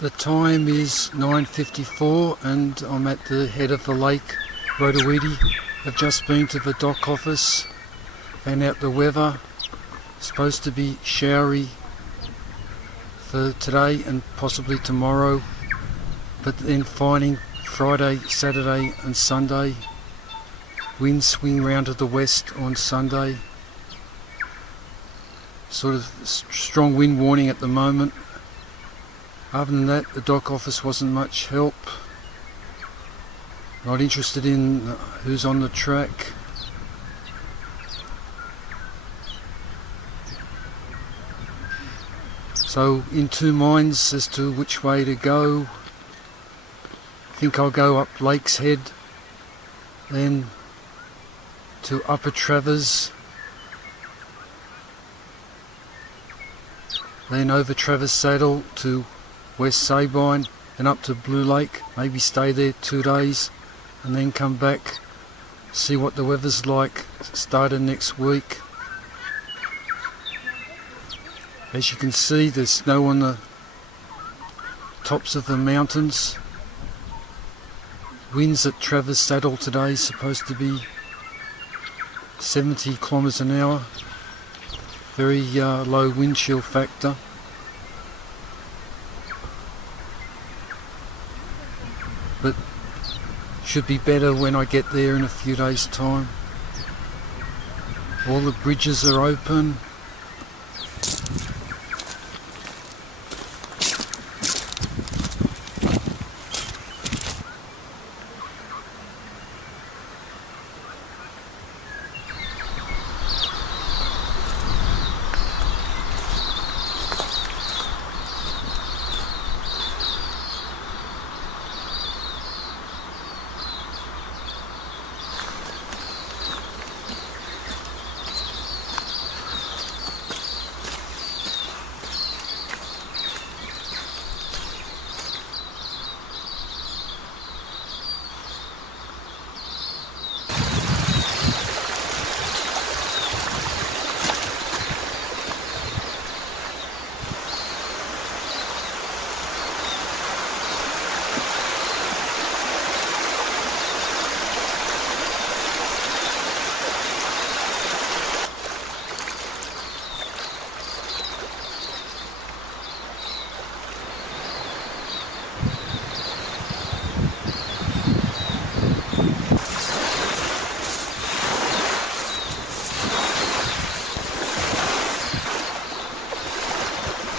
The time is 9:54 and I'm at the head of the lake, Rotowedi. I've just been to the dock office, found out the weather. Supposed to be showery for today and possibly tomorrow, but then finding Friday, Saturday and Sunday. Winds swing round to the west on Sunday. Sort of strong wind warning at the moment. Other than that, the dock office wasn't much help. Not interested in who's on the track. So in two minds as to which way to go. I think I'll go up Lake's Head, then to Upper Travers, then over Travers Saddle to West Sabine, then up to Blue Lake, maybe stay there 2 days and then come back, see what the weather's like starting next week. As you can see, there's snow on the tops of the mountains. Winds at Travers Saddle today is supposed to be 70 kilometres an hour. Very low wind chill factor. But should be better when I get there in a few days' time. All the bridges are open.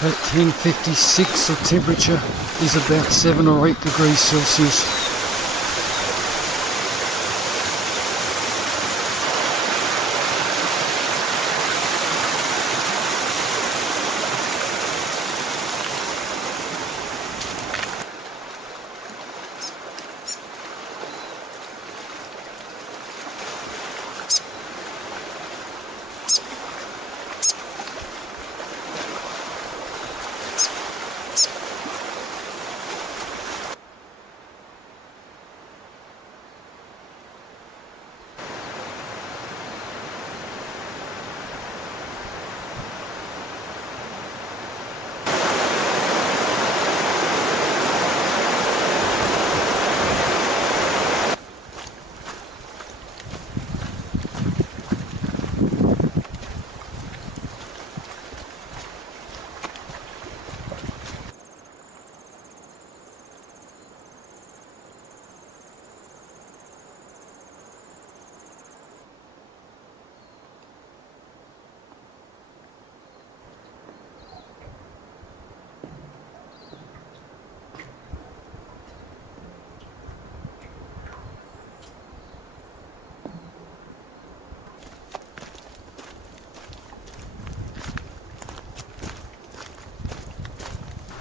At 10:56 the temperature is about 7 or 8 degrees Celsius.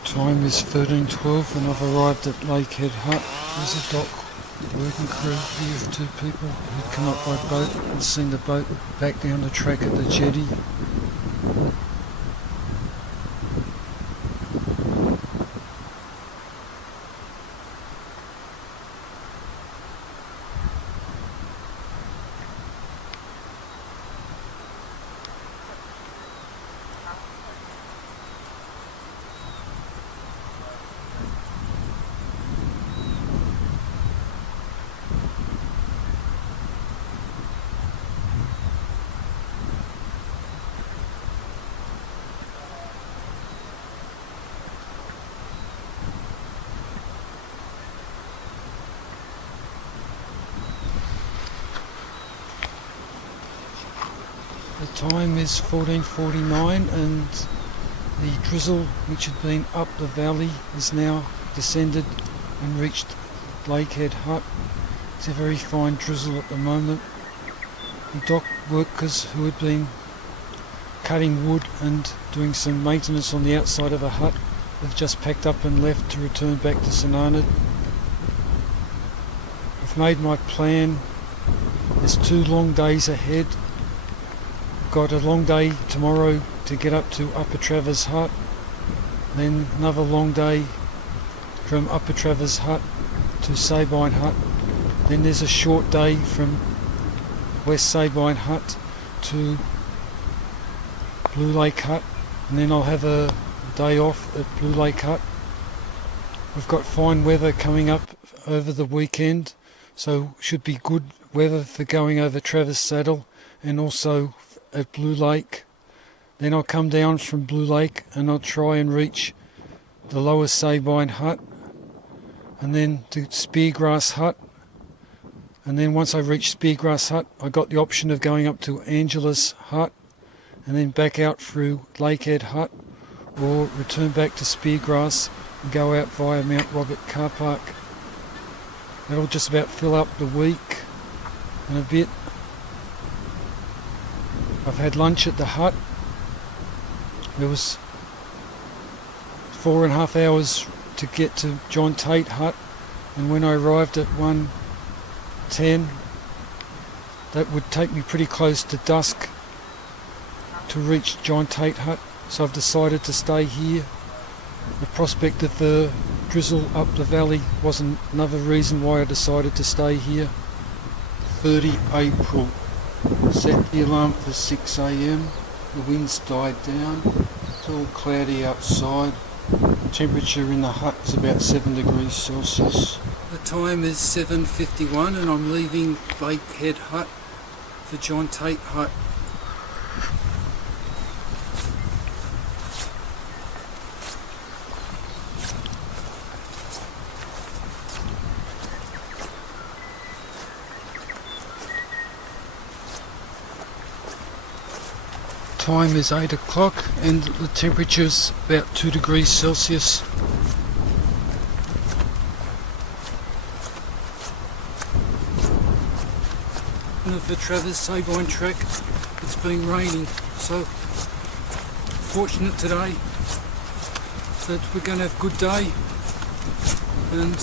Time is 13:12 and I've arrived at Lakehead Hut. There's a dock working crew here of 2 people who'd come up by boat and seen the boat back down the track at the jetty. The time is 14:49 and the drizzle which had been up the valley is now descended and reached Lakehead Hut. It's a very fine drizzle at the moment. The dock workers who had been cutting wood and doing some maintenance on the outside of the hut have just packed up and left to return back to St Arnaud. I've made my plan. There's 2 long days ahead. Got a long day tomorrow to get up to Upper Travers Hut, then another long day from Upper Travers Hut to Sabine Hut, then there's a short day from West Sabine Hut to Blue Lake Hut, and then I'll have a day off at Blue Lake Hut. We've got fine weather coming up over the weekend, so should be good weather for going over Travers Saddle and also at Blue Lake. Then I'll come down from Blue Lake and I'll try and reach the Lower Sabine Hut and then to Speargrass Hut, and then once I reach Speargrass Hut I got the option of going up to Angela's Hut and then back out through Lakehead Hut, or return back to Speargrass and go out via Mount Robert Car Park. That'll just about fill up the week and a bit. I've had lunch at the hut. There was 4.5 hours to get to John Tate Hut, and when I arrived at 1:10, that would take me pretty close to dusk to reach John Tate Hut, so I've decided to stay here. The prospect of the drizzle up the valley was another reason why I decided to stay here. 30 April. Set the alarm for 6 AM. The wind's died down. It's all cloudy outside. The temperature in the hut is about 7 degrees Celsius. The time is 7:51 and I'm leaving Lakehead Hut for John Tate Hut. Time is 8 o'clock and the temperature's about 2 degrees Celsius. Of the Travers Sabine track, it's been raining, so fortunate today that we're going to have a good day and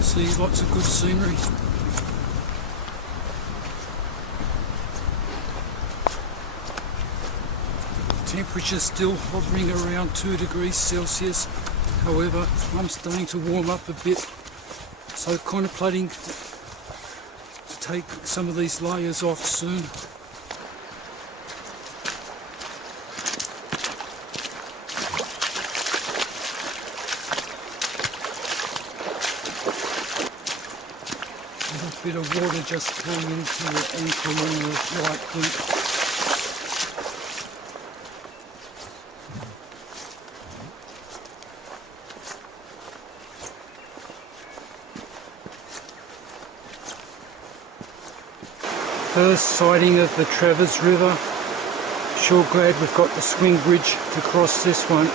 see lots of good scenery. Temperature still hovering around 2 degrees Celsius, however I'm starting to warm up a bit, so contemplating to take some of these layers off soon. A little bit of water just coming into the ankle on the right boot. First sighting of the Travers River. Sure glad we've got the swing bridge to cross this one.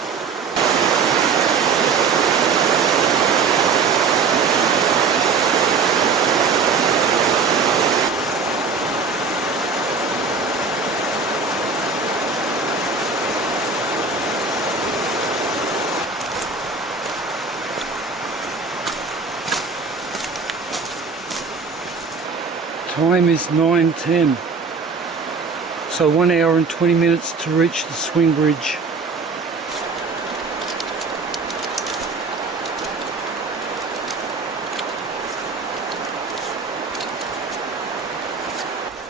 Time is 9:10, so 1 hour and 20 minutes to reach the swing bridge.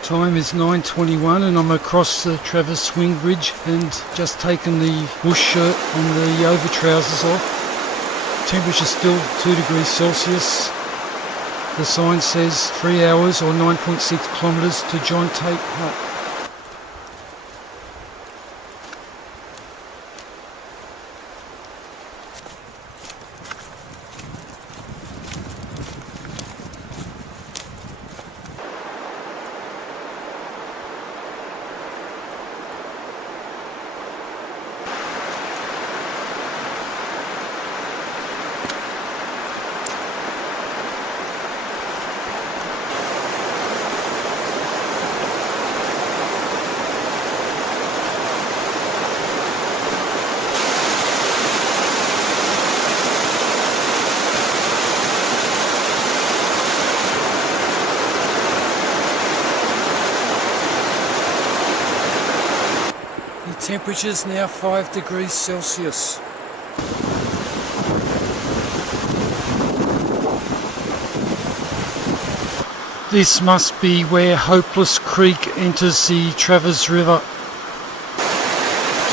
Time is 9:21 and I'm across the Travers swing bridge and just taken the bush shirt and the over trousers off. Temperature still 2 degrees Celsius. The sign says 3 hours or 9.6 kilometres to John Tate Hut. temperature's now 5 degrees Celsius. This must be where Hopeless Creek enters the Travers River.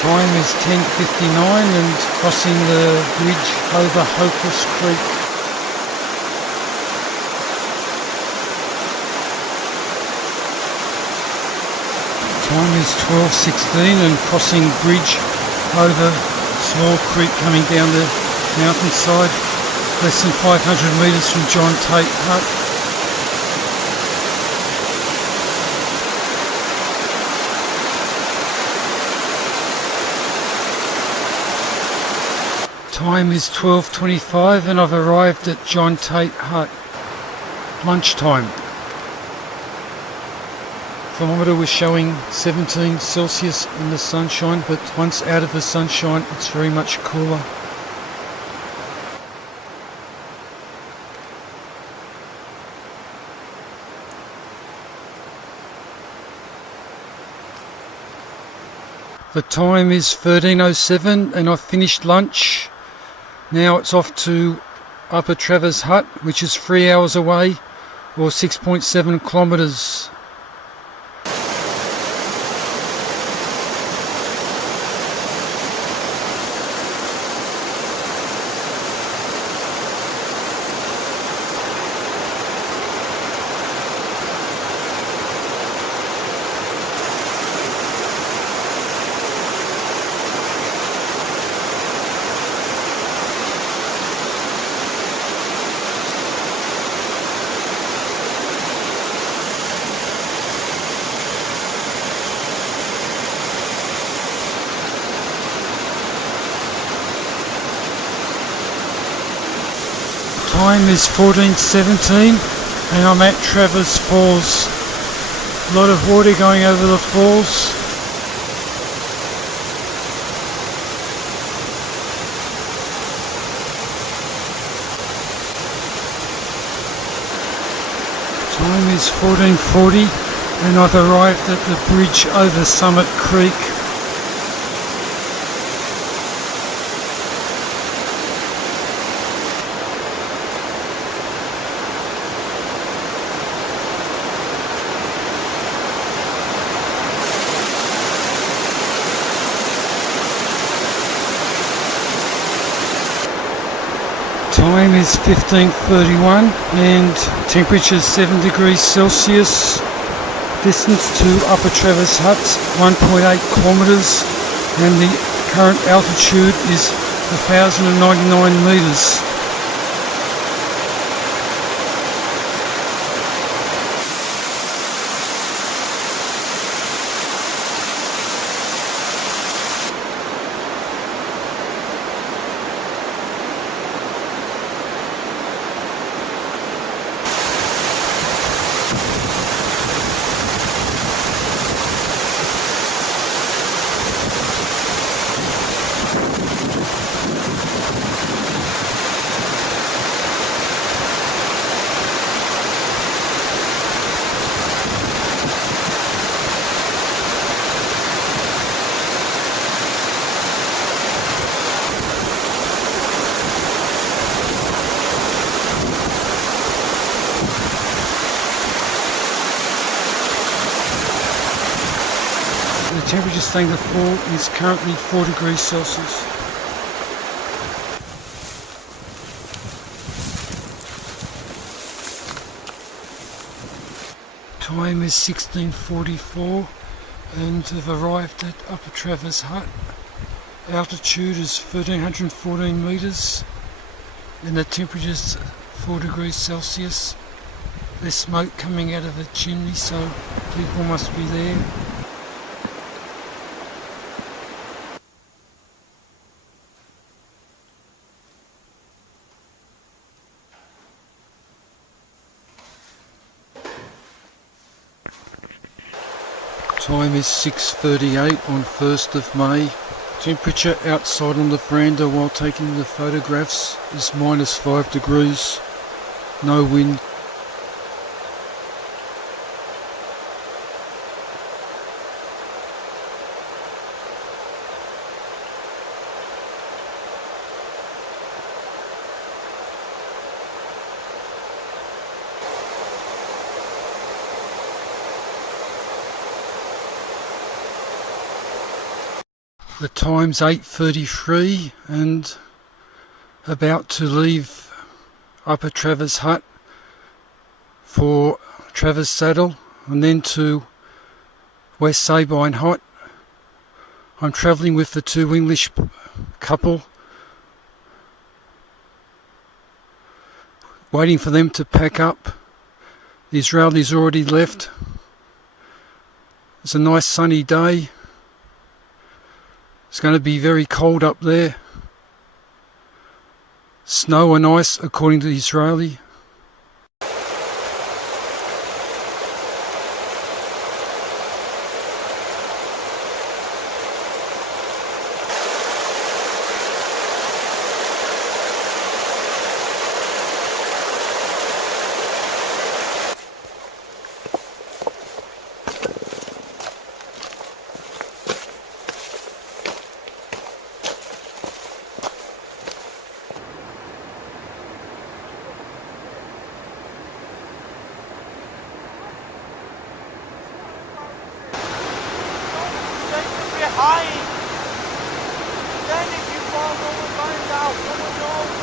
Time is 10:59 and crossing the bridge over Hopeless Creek. Time is 12:16 and crossing bridge over Small Creek coming down the mountainside, less than 500 metres from John Tate Hut. Time is 12:25 and I've arrived at John Tate Hut. Lunchtime. Thermometer was showing 17 Celsius in the sunshine, but once out of the sunshine it's very much cooler. The time is 13:07 and I've finished lunch. Now it's off to Upper Travers Hut, which is 3 hours away, or 6.7 kilometres. Time is 14:17 and I'm at Travers Falls. A lot of water going over the falls. Time is 14:40 and I've arrived at the bridge over Summit Creek. Time is 15:31 and temperature is 7 degrees Celsius. Distance to Upper Travers Hut 1.8 kilometres and the current altitude is 1,099 metres. The temperature staying the fall is currently 4 degrees Celsius. Time is 16:44 and I've arrived at Upper Travers Hut. Altitude is 1,314 metres and the temperature is 4 degrees Celsius. There's smoke coming out of the chimney, so people must be there. Time is 6:38 on 1st of May. Temperature outside on the veranda while taking the photographs is -5 degrees. No wind. The time's 8:33 and about to leave Upper Travers Hut for Travers Saddle and then to West Sabine Hut. I'm travelling with the two English couple, waiting for them to pack up. The Israelis already left. It's a nice sunny day. It's going to be very cold up there. Snow and ice according to the Israeli. Then if you fall over, find out. No one knows.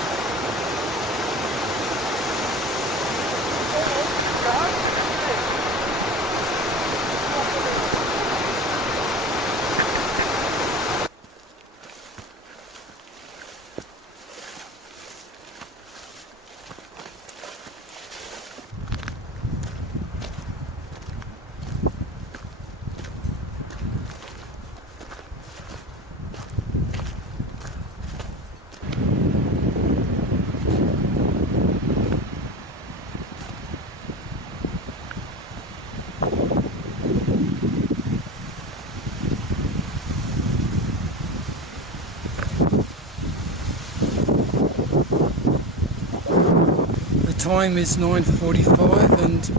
The time is 9:45 and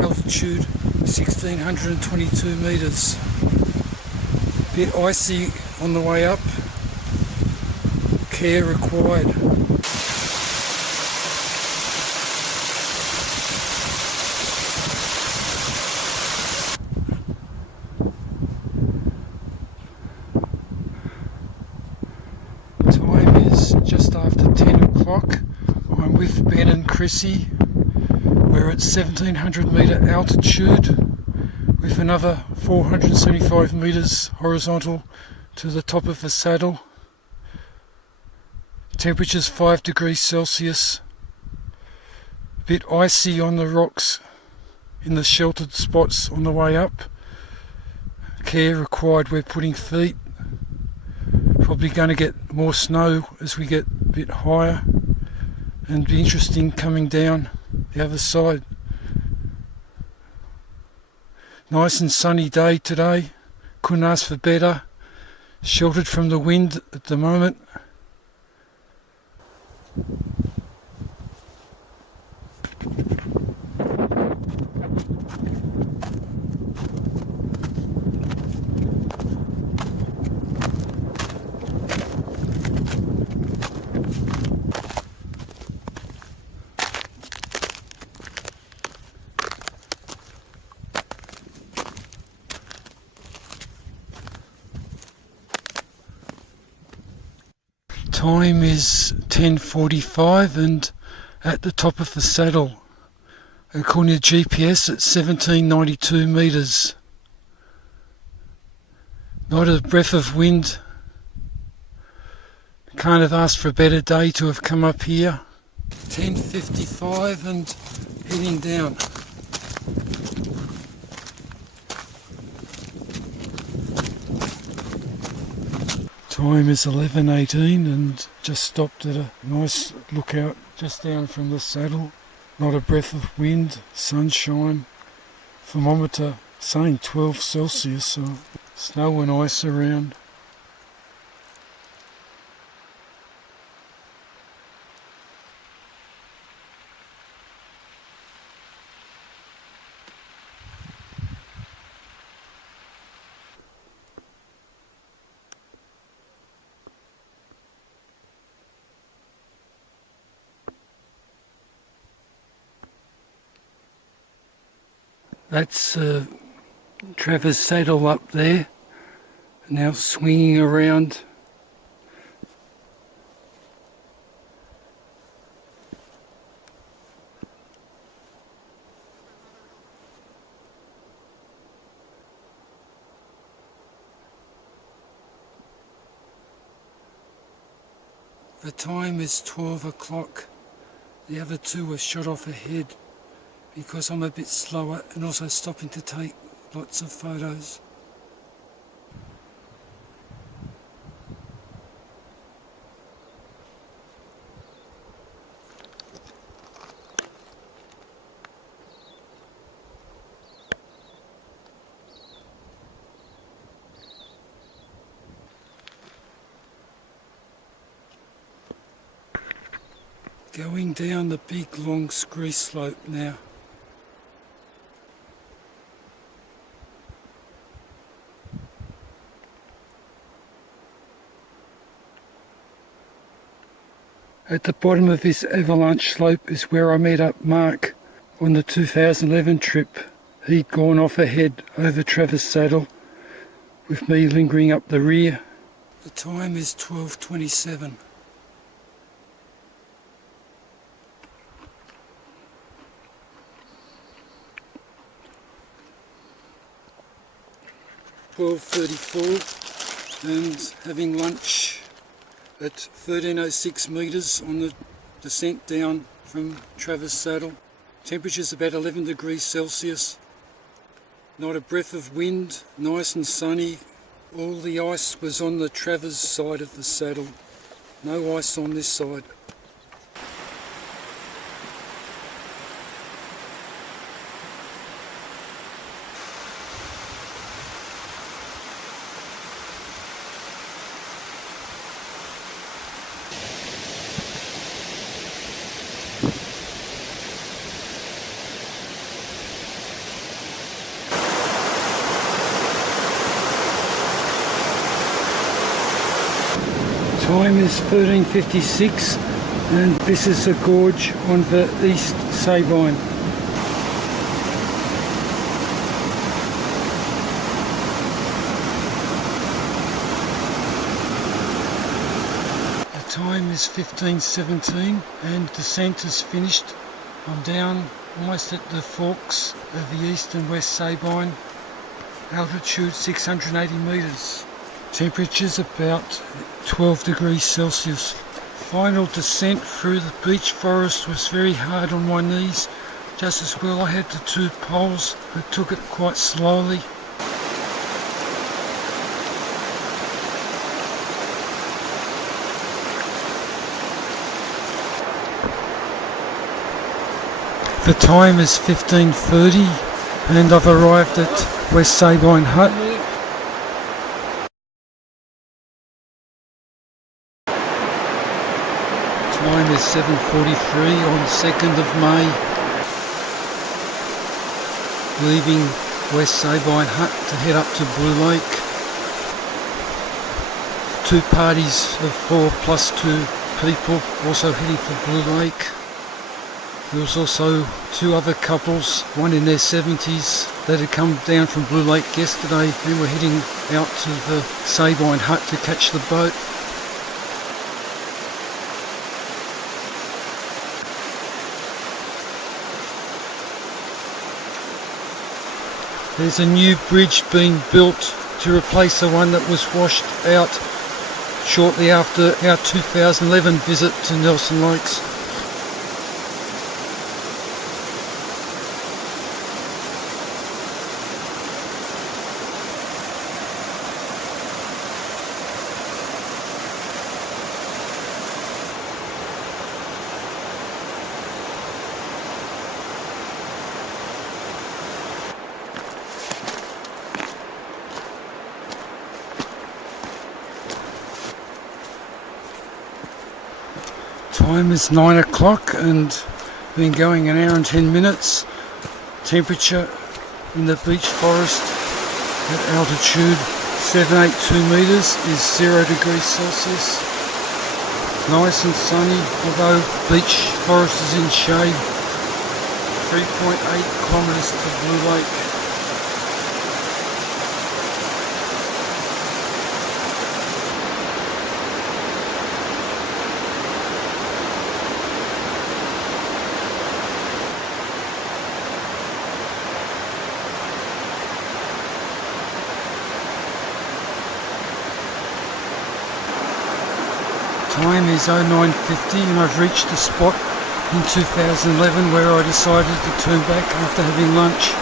altitude 1622 metres. Bit icy on the way up. Care required. Time is just after 10 o'clock. I'm with Ben and Chrissy. We're at 1700 metre altitude with another 475 metres horizontal to the top of the saddle. Temperature's 5 degrees Celsius. A bit icy on the rocks in the sheltered spots on the way up. Care required, we're putting feet. Probably going to get more snow as we get a bit higher, and be interesting coming down the other side. Nice and sunny day today, couldn't ask for better. Sheltered from the wind at the moment. Time is 10:45 and at the top of the saddle, according to GPS, at 1792 metres. Not a breath of wind. Can't have asked for a better day to have come up here. 10:55 and heading down. Time is 11:18 and just stopped at a nice lookout just down from the saddle. Not a breath of wind, sunshine. Thermometer saying 12 Celsius, so snow and ice around. That's Travers Saddle up there. Now swinging around. The time is 12 o'clock. The other two were shot off ahead because I'm a bit slower and also stopping to take lots of photos. Going down the big long scree slope now. At the bottom of this avalanche slope is where I met up Mark on the 2011 trip. He'd gone off ahead over Travers Saddle with me lingering up the rear. The time is 12:27. $12:34 and having lunch at 1306 metres on the descent down from Travers Saddle. Temperature's about 11 degrees Celsius. Not a breath of wind, nice and sunny. All the ice was on the Travers side of the saddle. No ice on this side. Time is 13:56 and this is the gorge on the East Sabine. The time is 15:17 and descent is finished. I'm down almost at the forks of the East and West Sabine. Altitude 680 metres. Temperature's about 12 degrees Celsius. Final descent through the beech forest was very hard on my knees. Just as well I had the two poles, but took it quite slowly. The time is 15:30 and I've arrived at West Sabine Hut. Time is 7:43 on 2nd of May. Leaving West Sabine Hut to head up to Blue Lake. Two parties of 4 plus 2 people also heading for Blue Lake. There was also two other couples, one in their 70s, that had come down from Blue Lake yesterday and were heading out to the Sabine Hut to catch the boat. There's a new bridge being built to replace the one that was washed out shortly after our 2011 visit to Nelson Lakes. Time is 9 o'clock and been going an hour and 10 minutes. Temperature in the beech forest at altitude 782 metres is 0 degrees Celsius. Nice and sunny, although beech forest is in shade. 3.8 kilometres to Blue Lake. Time is 09:50 and I've reached the spot in 2011 where I decided to turn back after having lunch.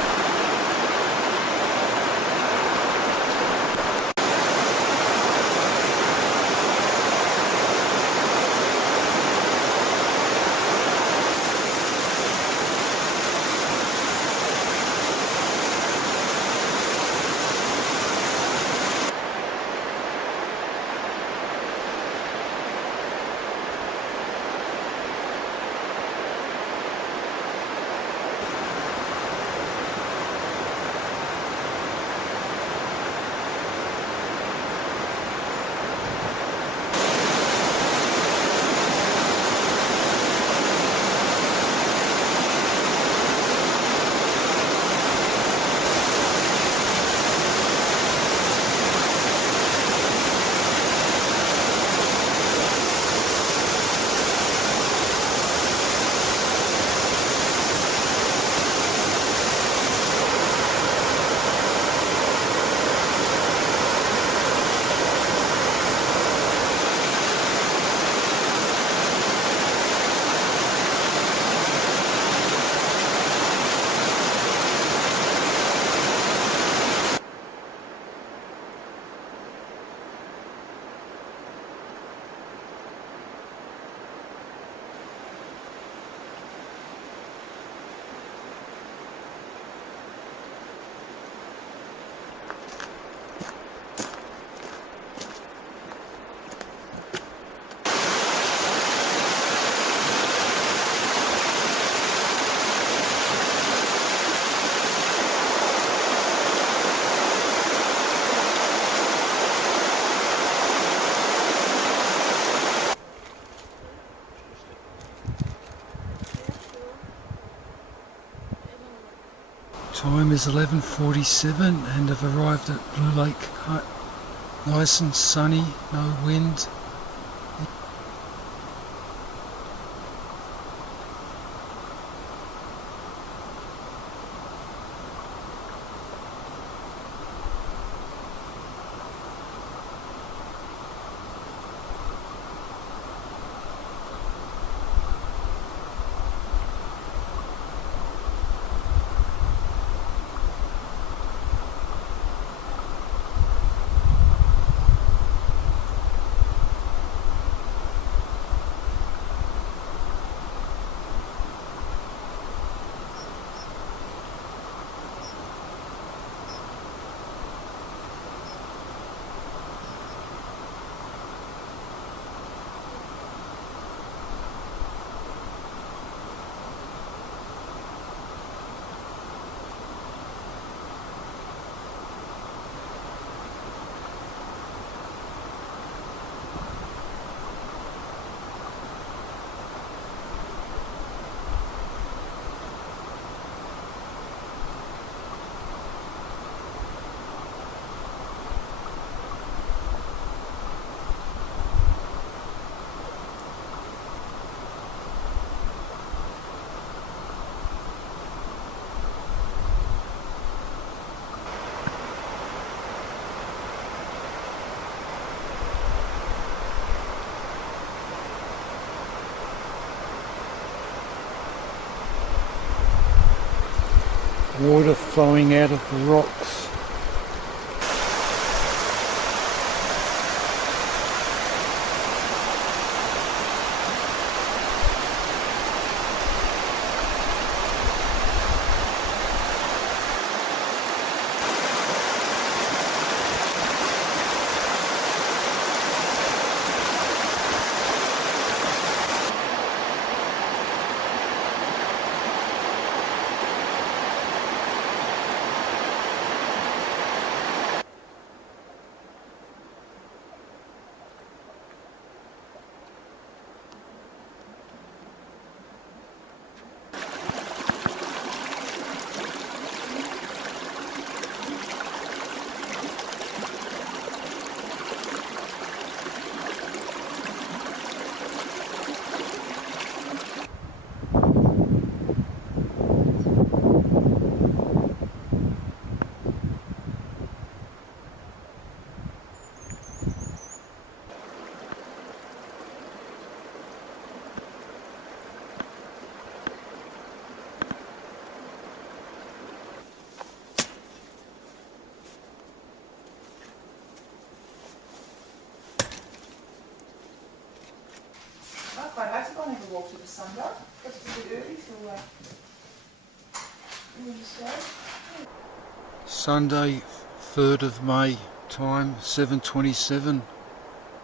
Time is 11:47 and I've arrived at Blue Lake Hut. Nice and sunny, no wind. Water flowing out of the rocks. Sunday, 3rd of May, time 7:27.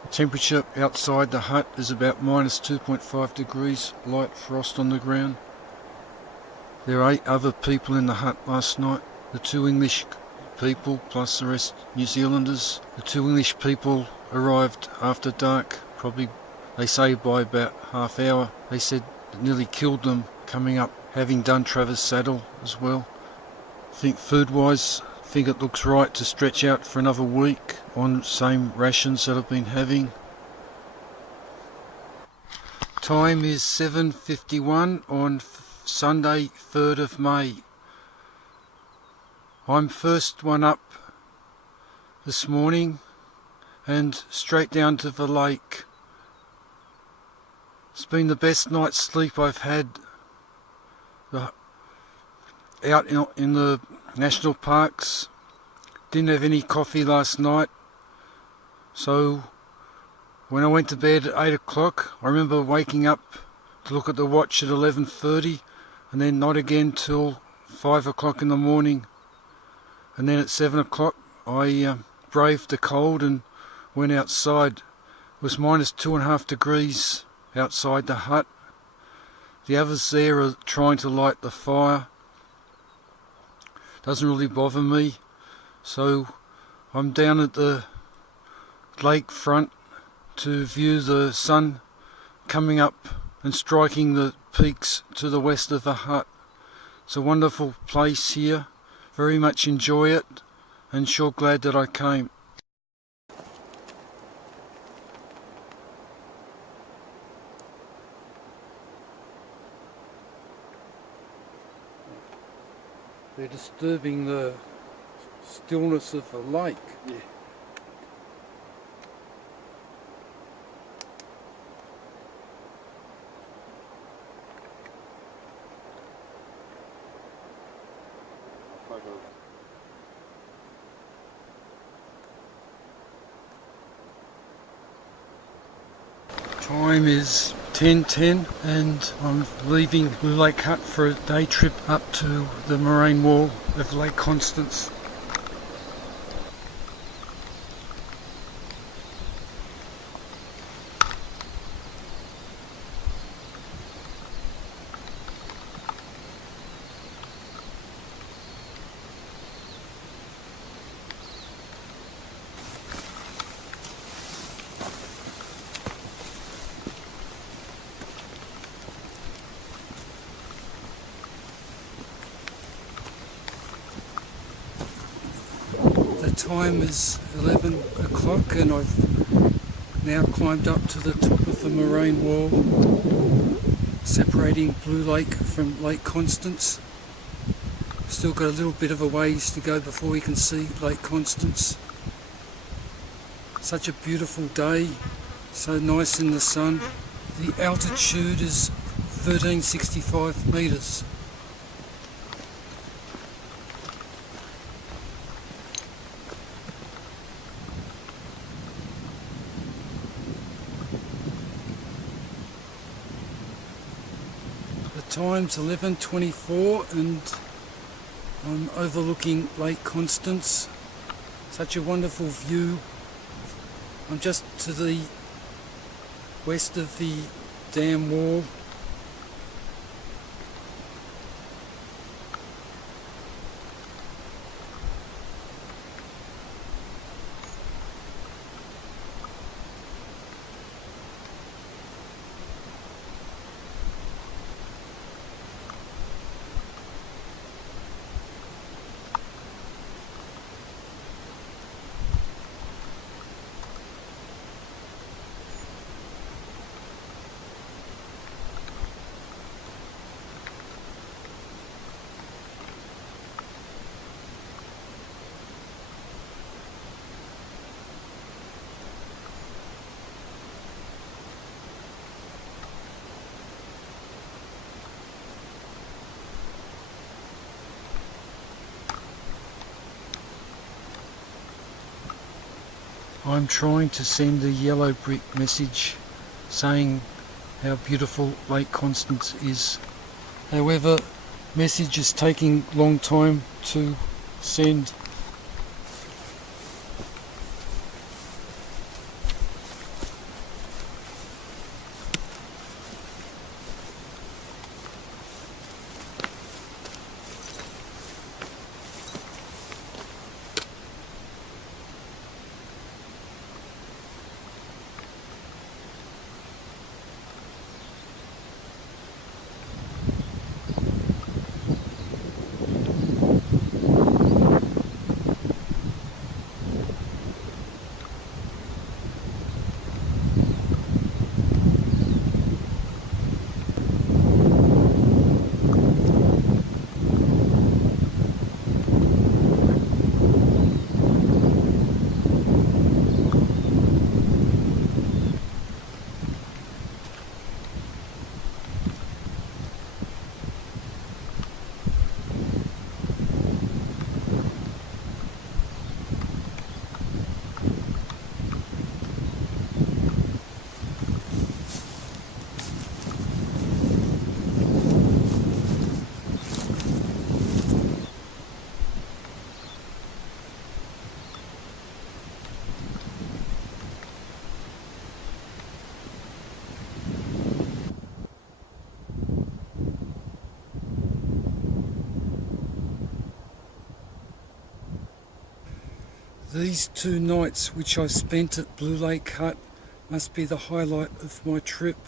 The temperature outside the hut is about minus 2.5 degrees, light frost on the ground. There are 8 other people in the hut last night. The 2 English people plus the rest New Zealanders. The 2 English people arrived after dark, probably they say by about half hour. They said it nearly killed them coming up, having done Travers saddle as well. I think food-wise, I think it looks right to stretch out for another week on same rations that I've been having. Time is 7:51 on Sunday, 3rd of May. I'm first one up this morning and straight down to the lake. It's been the best night's sleep I've had out in the national parks. Didn't have any coffee last night, so when I went to bed at 8 o'clock, I remember waking up to look at the watch at 11:30 and then not again till 5 o'clock in the morning. And then at 7 o'clock I braved the cold and went outside. It was minus 2.5 degrees outside the hut. The others there are trying to light the fire. Doesn't really bother me. So I'm down at the lake front to view the sun coming up and striking the peaks to the west of the hut. It's a wonderful place here. Very much enjoy it and sure glad that I came. They're disturbing the stillness of the lake. Yeah. Time is 10:10 and I'm leaving Blue Lake Hut for a day trip up to the moraine wall of Lake Constance. The time is 11 o'clock and I've now climbed up to the top of the moraine wall separating Blue Lake from Lake Constance. Still got a little bit of a ways to go before we can see Lake Constance. Such a beautiful day, so nice in the sun. The altitude is 1365 metres. The time's 11:24 and I'm overlooking Lake Constance. Such a wonderful view. I'm just to the west of the dam wall. I'm trying to send a yellow brick message saying how beautiful Lake Constance is. However, message is taking long time to send. These 2 nights which I spent at Blue Lake Hut must be the highlight of my trip.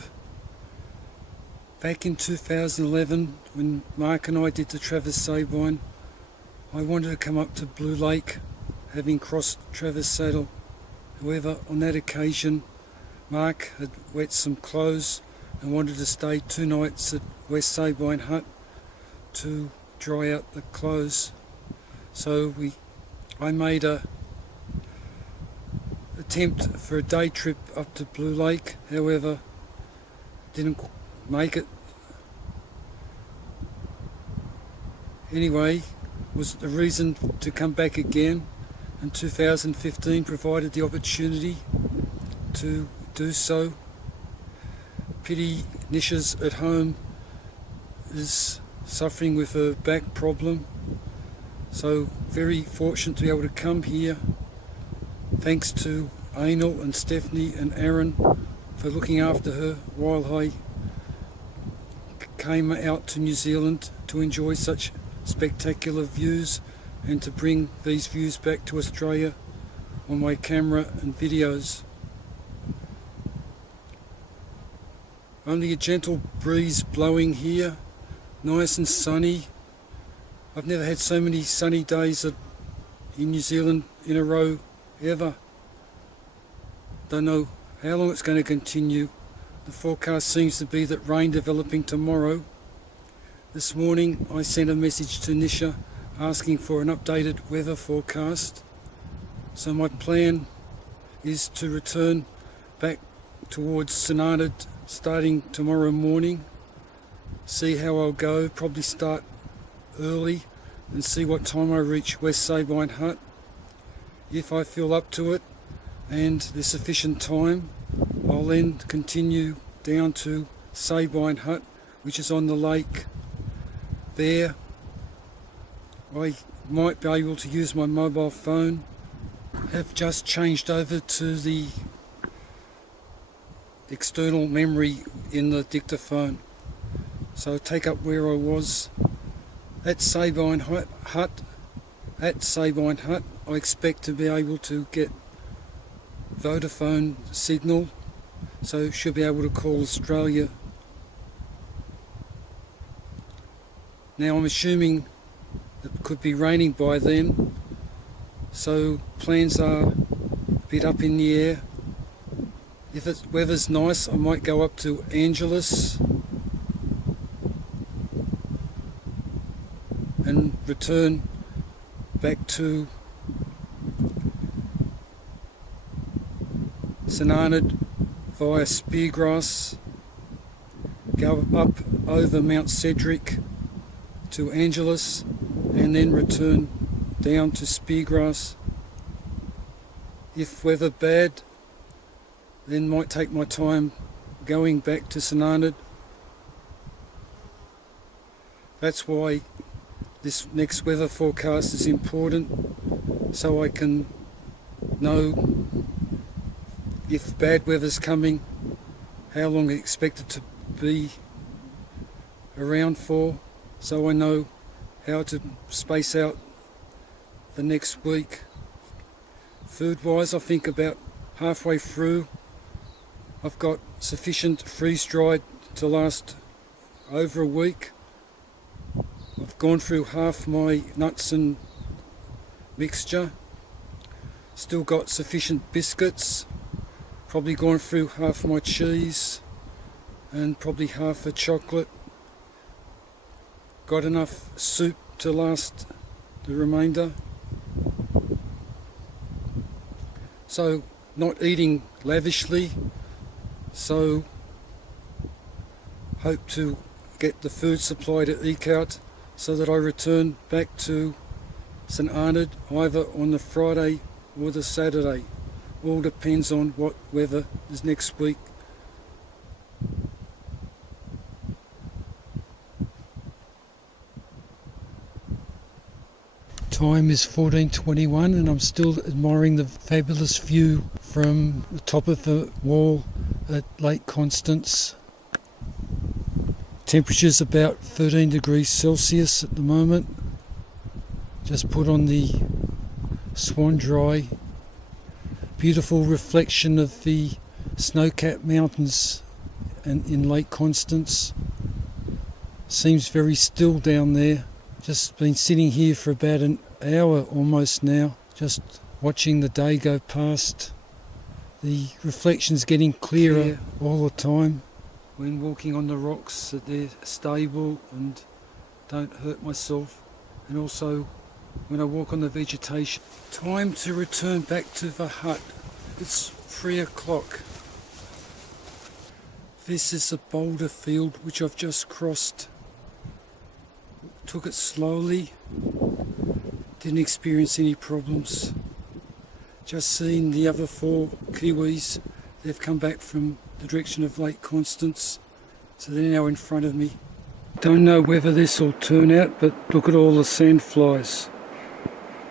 Back in 2011, when Mark and I did the Travers Sabine, I wanted to come up to Blue Lake, having crossed Travers Saddle. However, on that occasion, Mark had wet some clothes and wanted to stay 2 nights at West Sabine Hut to dry out the clothes. So I made a attempt for a day trip up to Blue Lake, however didn't make it. Anyway, was a reason to come back again, and 2015 provided the opportunity to do so. Pity Nisha's at home is suffering with a back problem, so very fortunate to be able to come here. Thanks to Anil and Stephanie and Aaron for looking after her while I came out to New Zealand to enjoy such spectacular views and to bring these views back to Australia on my camera and videos. Only a gentle breeze blowing here, nice and sunny. I've never had so many sunny days in New Zealand in a row ever. Don't know how long it's going to continue. The forecast seems to be that rain developing tomorrow. This morning I sent a message to Nisha asking for an updated weather forecast. So my plan is to return back towards Sonanad starting tomorrow morning. See how I'll go, probably start early and see what time I reach West Sabine Hut. If I feel up to it and there's sufficient time, I'll then continue down to Sabine Hut, which is on the lake. There I might be able to use my mobile phone. Have just changed over to the external memory in the dictaphone. So I'll take up where I was at Sabine Hut. At Sabine Hut, I expect to be able to get Vodafone signal, so should be able to call Australia. Now I'm assuming it could be raining by then, so plans are a bit up in the air. If the weather's nice, I might go up to Angeles and return back to Sonanad via Speargrass, go up over Mount Cedric to Angeles and then return down to Speargrass. If weather bad, then might take my time going back to Sonanad. That's why this next weather forecast is important, so I can know if bad weather's coming, how long it's expected to be around for, so I know how to space out the next week. Food wise, I think about halfway through I've got sufficient freeze dried to last over a week. I've gone through half my nuts and mixture, still got sufficient biscuits, probably gone through half my cheese and probably half a chocolate. Got enough soup to last the remainder. So not eating lavishly, so hope to get the food supply to eke out so that I return back to St Arnaud either on the Friday or the Saturday. All depends on what weather is next week. Time is 14:21 and I'm still admiring the fabulous view from the top of the wall at Lake Constance. Temperature's about 13 degrees Celsius at the moment. Just put on the Swan Dry. Beautiful reflection of the snow-capped mountains and in Lake Constance. Seems very still down there. Just been sitting here for about an hour almost now, just watching the day go past. The reflection's getting clearer all the time. When walking on the rocks, that they're stable and don't hurt myself, and also when I walk on the vegetation. Time to return back to the hut. It's 3 o'clock. This is a boulder field which I've just crossed. Took it slowly, didn't experience any problems. Just seen the other 4 Kiwis. They've come back from the direction of Lake Constance, so they're now in front of me. Don't know whether this will turn out, but look at all the sandflies.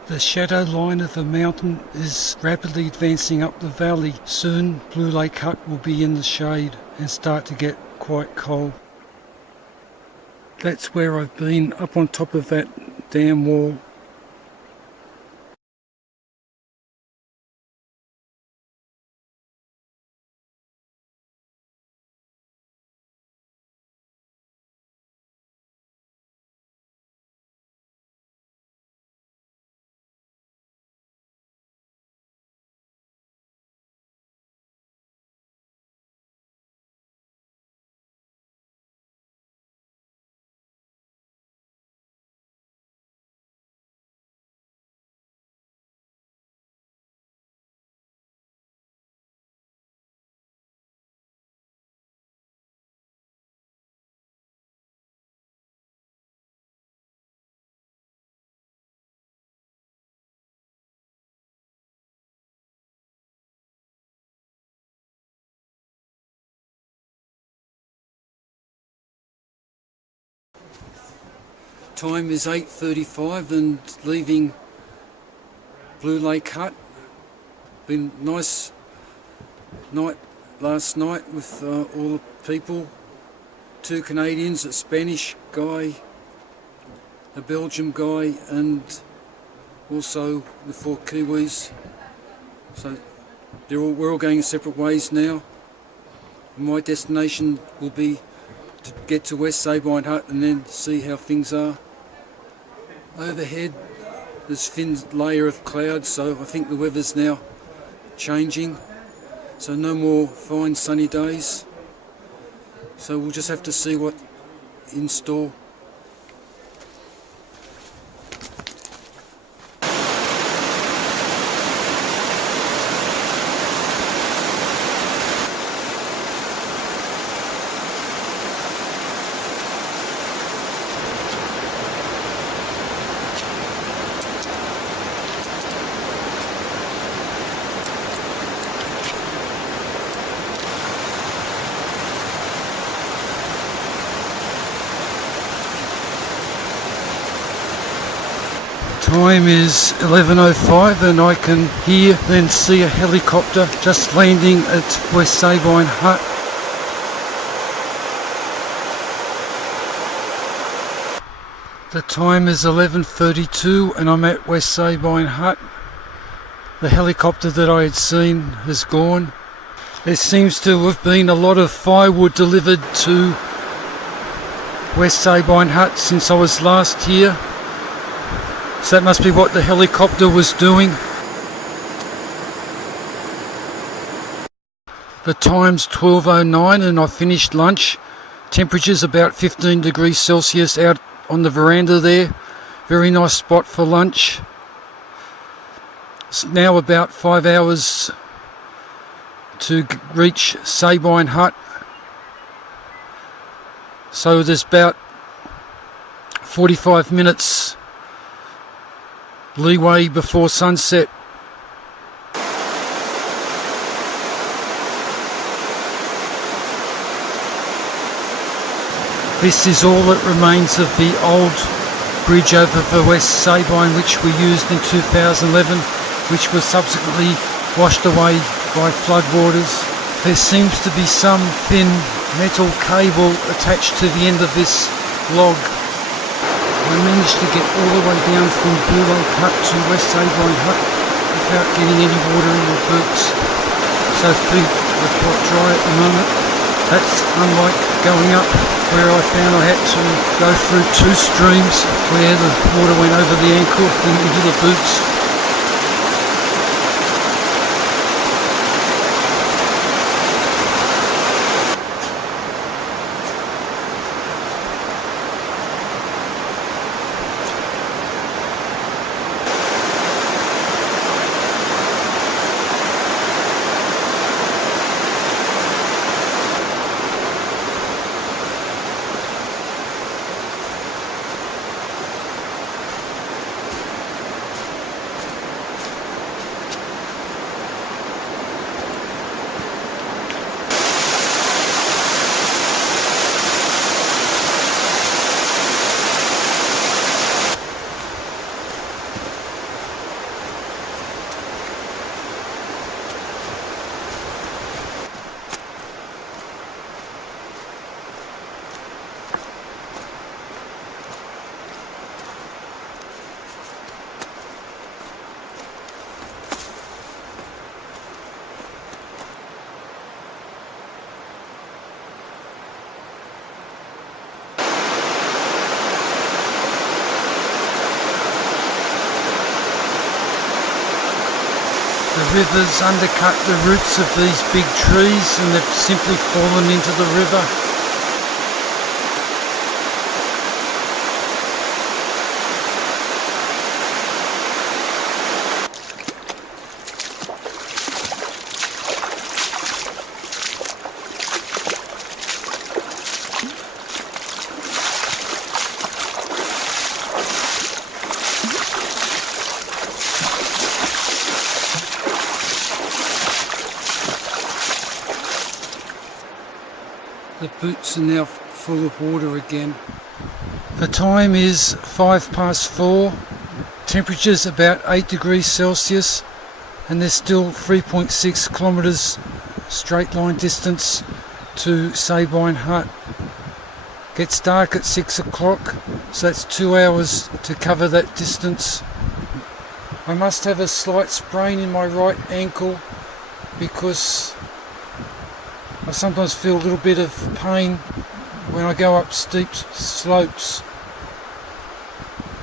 The shadow line of the mountain is rapidly advancing up the valley. Soon Blue Lake Hut will be in the shade and start to get quite cold. That's where I've been, up on top of that dam wall. Time is 8:35 and leaving Blue Lake Hut. Been a nice night last night with all the people. 2 Canadians, a Spanish guy, a Belgian guy, and also the 4 Kiwis. So we're all going separate ways now. My destination will be to get to West Sabine Hut and then see how things are. Overhead there's a thin layer of clouds, so I think the weather's now changing. So no more fine sunny days. So we'll just have to see what's in store. Time is 11:05 and I can hear then see a helicopter just landing at West Sabine Hut. The time is 11:32 and I'm at West Sabine Hut. The helicopter that I had seen has gone. There seems to have been a lot of firewood delivered to West Sabine Hut since I was last here. So that must be what the helicopter was doing. The time's 12:09 and I finished lunch. Temperature's about 15 degrees Celsius out on the veranda there. Very nice spot for lunch. It's now about 5 hours to reach Sabine Hut. So there's about 45 minutes leeway before sunset. This is all that remains of the old bridge over the West Sabine, which we used in 2011, which was subsequently washed away by floodwaters. There seems to be some thin metal cable attached to the end of this log. I managed to get all the way down from Blue Lake Hut to West Sabine Hut without getting any water in my boots. So feet are quite dry at the moment. That's unlike going up where I found I had to go through two streams where the water went over the ankle and into the boots. The river's undercut the roots of these big trees and they've simply fallen into the river. The boots are now full of water again. The time is 4:05. Temperature's about 8 degrees Celsius and there's still 3.6 kilometres straight line distance to Sabine Hut. Gets dark at 6 o'clock, so that's 2 hours to cover that distance. I must have a slight sprain in my right ankle because I sometimes feel a little bit of pain when I go up steep slopes.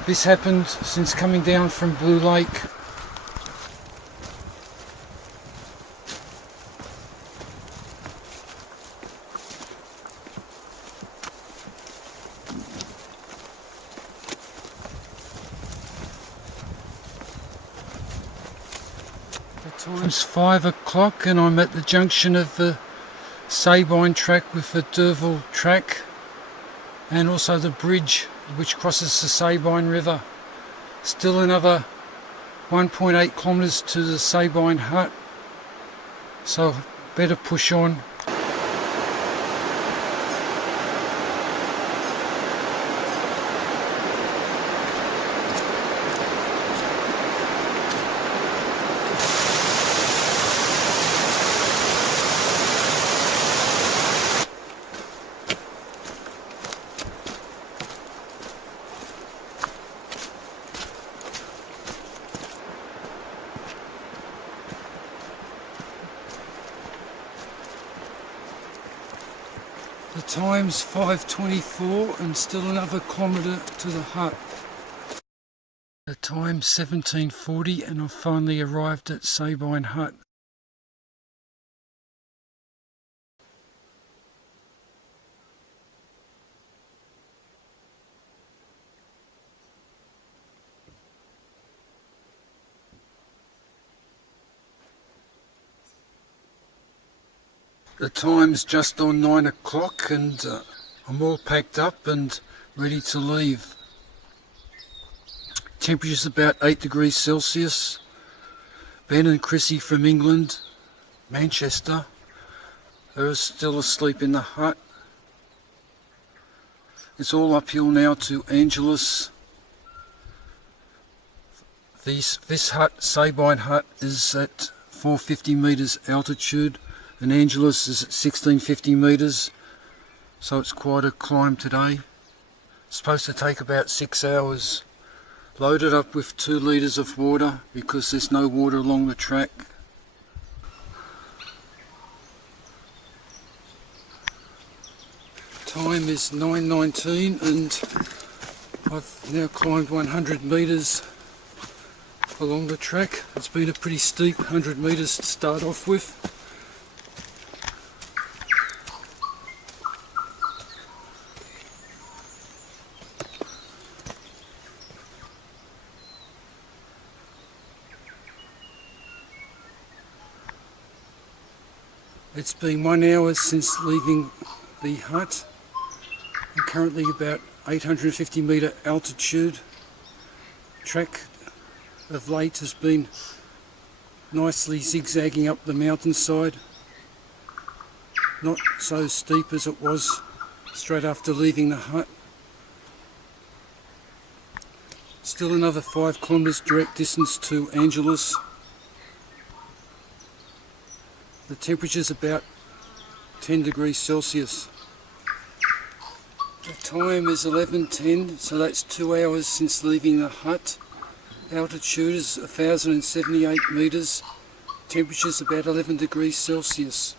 This happened since coming down from Blue Lake. The time's 5 o'clock and I'm at the junction of the Sabine track with the Derville track and also the bridge which crosses the Sabine River. Still another 1.8 kilometres to the Sabine Hut, so better push on. time's 5:24 and still another kilometre to the hut. The time's 17:40 and I've finally arrived at Sabine hut. The time's just on 9 o'clock and I'm all packed up and ready to leave. Temperature's about 8 degrees Celsius. Ben and Chrissy from England, Manchester, are still asleep in the hut. It's all uphill now to Angeles. This hut, Sabine hut, is at 450 metres altitude and Angeles is at 1650 metres, so it's quite a climb today. It's supposed to take about 6 hours. Loaded up with 2 litres of water because there's no water along the track. Time is 9:19 and I've now climbed 100 metres along the track. It's been a pretty steep 100 metres to start off with. It's been 1 hour since leaving the hut. I'm currently about 850 metre altitude. Track of late has been nicely zigzagging up the mountainside. Not so steep as it was straight after leaving the hut. Still another 5 kilometres direct distance to Angeles. The temperature's about 10 degrees Celsius. The time is 11:10, so that's 2 hours since leaving the hut. Altitude is 1078 metres. Temperature's about 11 degrees Celsius.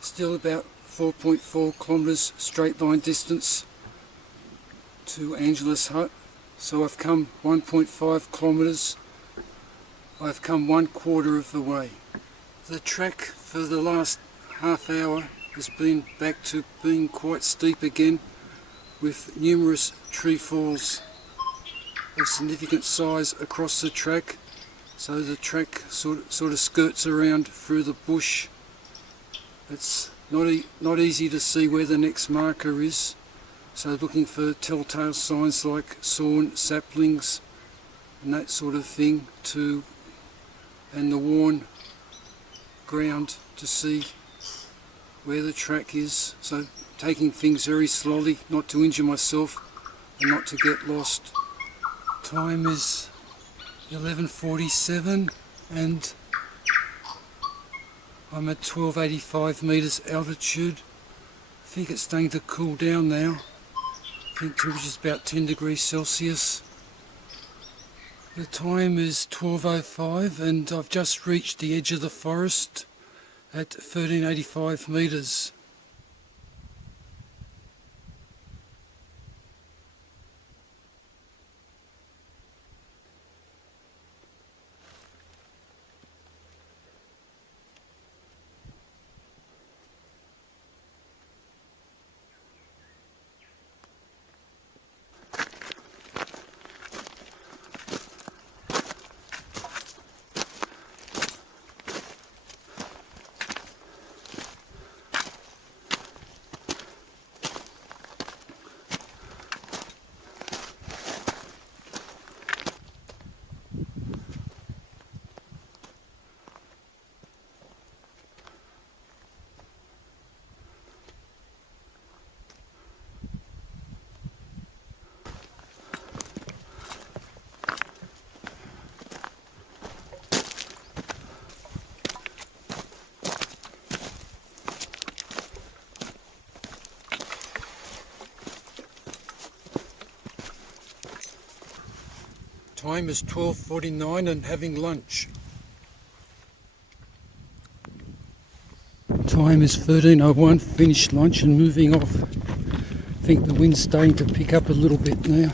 Still about 4.4 kilometres straight line distance to Angeles hut. So I've come 1.5 kilometres. I've come 1/4 of the way. The track for the last half hour has been back to being quite steep again, with numerous tree falls of significant size across the track, so the track sort of skirts around through the bush. It's not easy to see where the next marker is, so looking for telltale signs like sawn saplings and that sort of thing, and the worn ground to see where the track is, so taking things very slowly, not to injure myself and not to get lost. Time is 11:47 and I'm at 1285 metres altitude. I think it's starting to cool down now. I think temperature's about 10 degrees Celsius. The time is 12:05 and I've just reached the edge of the forest at 1385 metres. Time is 12:49 and having lunch. Time is 13:01, finished lunch and moving off. I think the wind's starting to pick up a little bit now.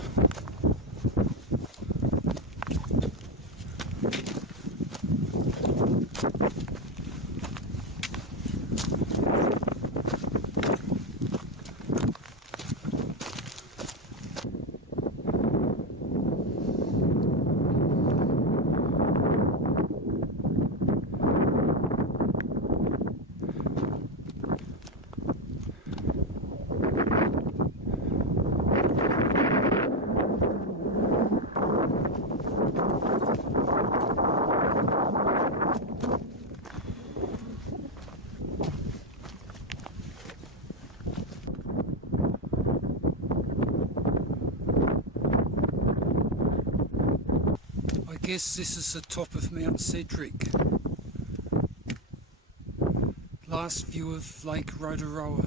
I guess this is the top of Mount Cedric. Last view of Lake Rotorua.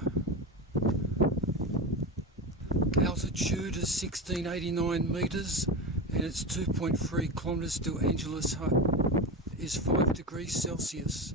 Altitude is 1689 metres and it's 2.3 kilometres to Angeles Hut. Is 5 degrees Celsius.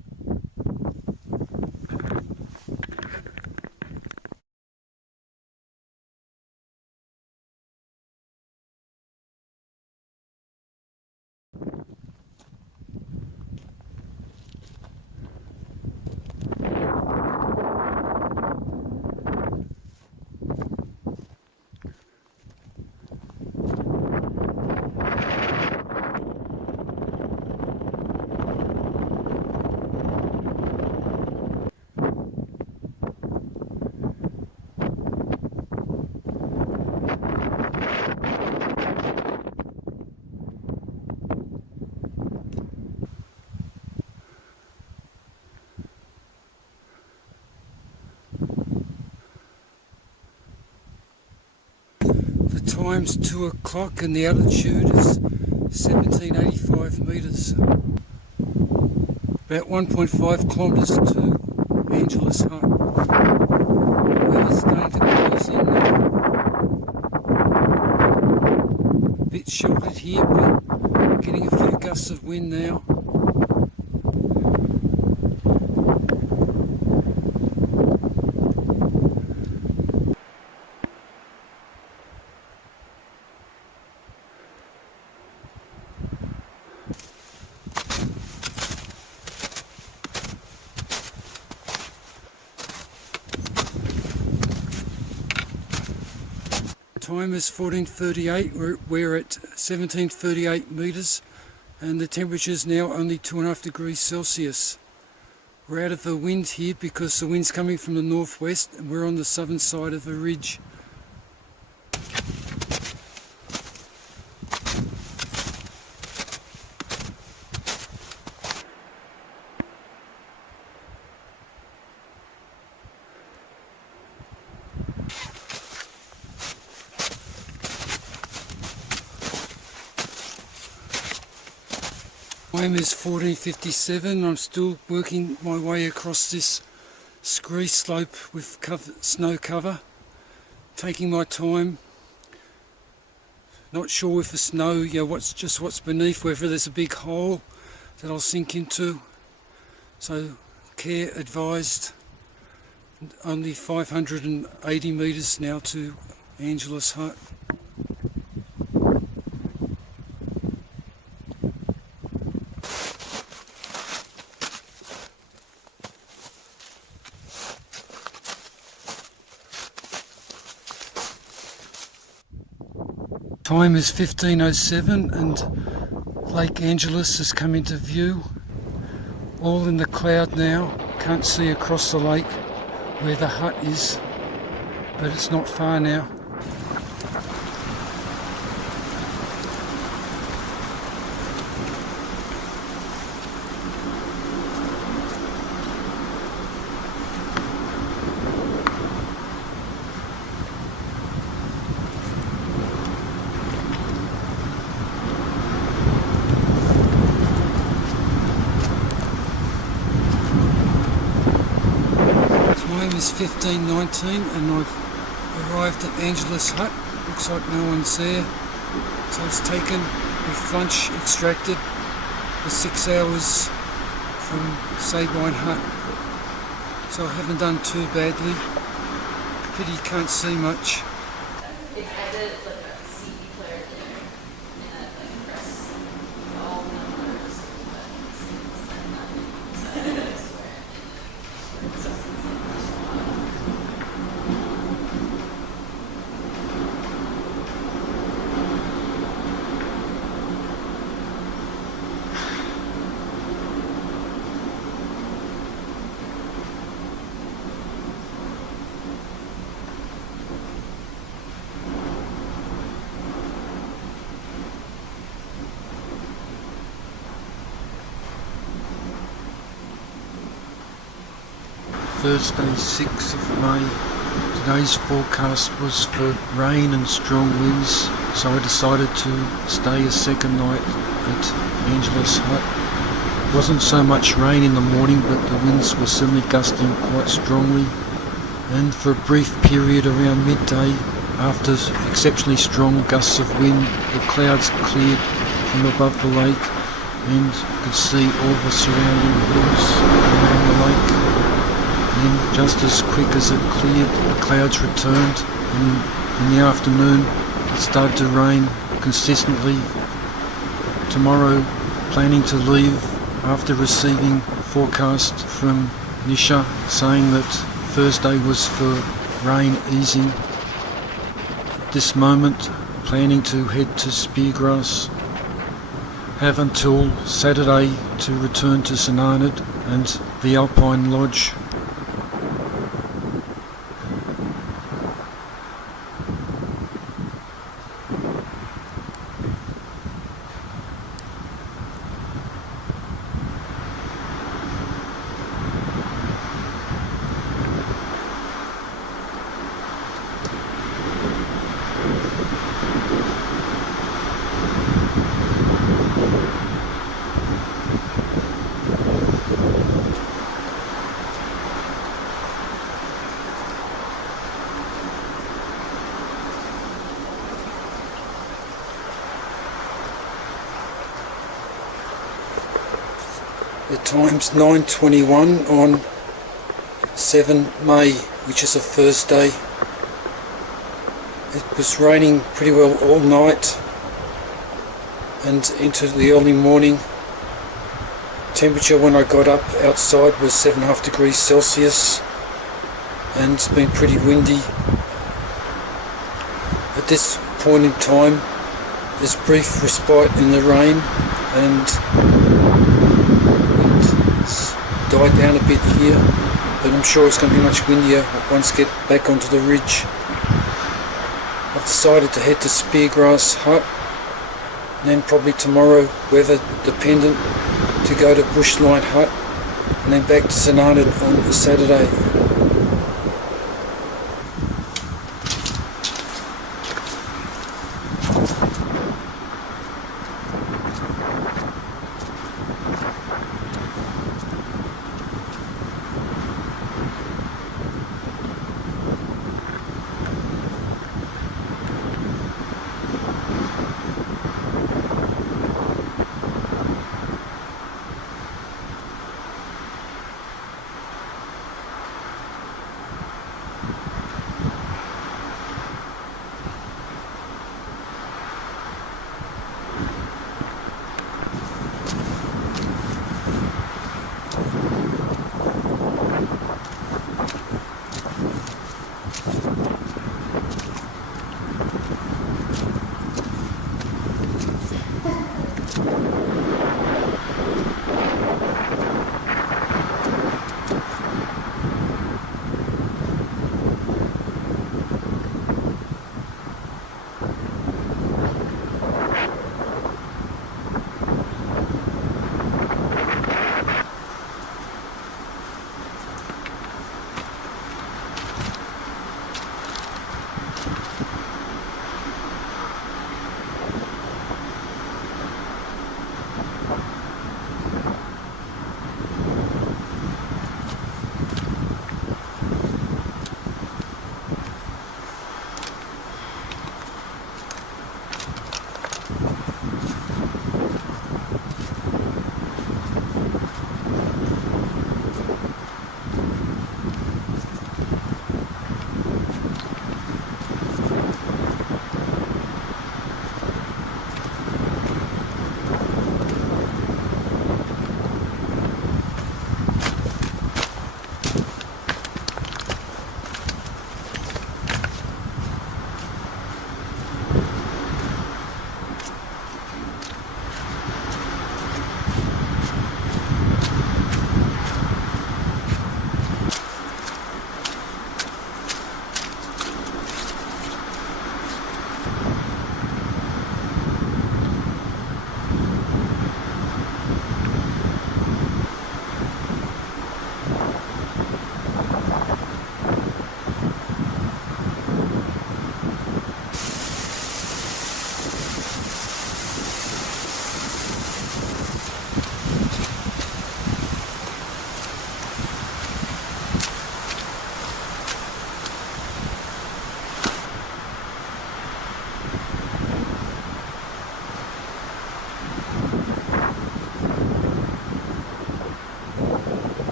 The time's 2 o'clock and the altitude is 1785 metres. About 1.5 kilometres to Angeles Hut. Weather's starting to close in now. A bit sheltered here, but getting a few gusts of wind now. Time is 14:38. We're at 1738 metres and the temperature is now only 2.5 degrees Celsius. We're out of the wind here because the wind's coming from the northwest and we're on the southern side of a ridge. Time is 14:57. I'm still working my way across this scree slope with snow cover, taking my time. Not sure if the snow, what's beneath, whether there's a big hole that I'll sink into. So care advised. Only 580 metres now to Angeles Hut. Time is 15:07 and Lake Angeles has come into view. All in the cloud now. Can't see across the lake where the hut is, but it's not far now. Time is 15:19 and I've arrived at Angeles Hut. Looks like no one's there. So it's taken with lunch extracted for 6 hours from Sabine Hut. So I haven't done too badly. Pity you can't see much. It's I did it's like a CD player there, and I like press all the numbers and buttons, and I swear. Thursday, 6th of May. Today's forecast was for rain and strong winds, so I decided to stay a second night at Angela's hut. Wasn't so much rain in the morning, but the winds were certainly gusting quite strongly, and for a brief period around midday, after exceptionally strong gusts of wind, the clouds cleared from above the lake and you could see all the surrounding hills around the lake. Then, just as quick as it cleared, the clouds returned, and in the afternoon it started to rain consistently. Tomorrow, planning to leave after receiving forecast from Nisha saying that Thursday was for rain easing. At this moment, planning to head to Speargrass. Have until Saturday to return to St Arnaud and the Alpine Lodge. The time's 9:21 on 7 May, which is a Thursday. It was raining pretty well all night and into the early morning. Temperature when I got up outside was 7.5 degrees Celsius, and it's been pretty windy. At this point in time, there's brief respite in the rain, and died down a bit here, but I'm sure it's going to be much windier once I get back onto the ridge. I've decided to head to Speargrass Hut, and then probably tomorrow, weather dependent, to go to Bushlight Hut, and then back to St Arnaud on Saturday.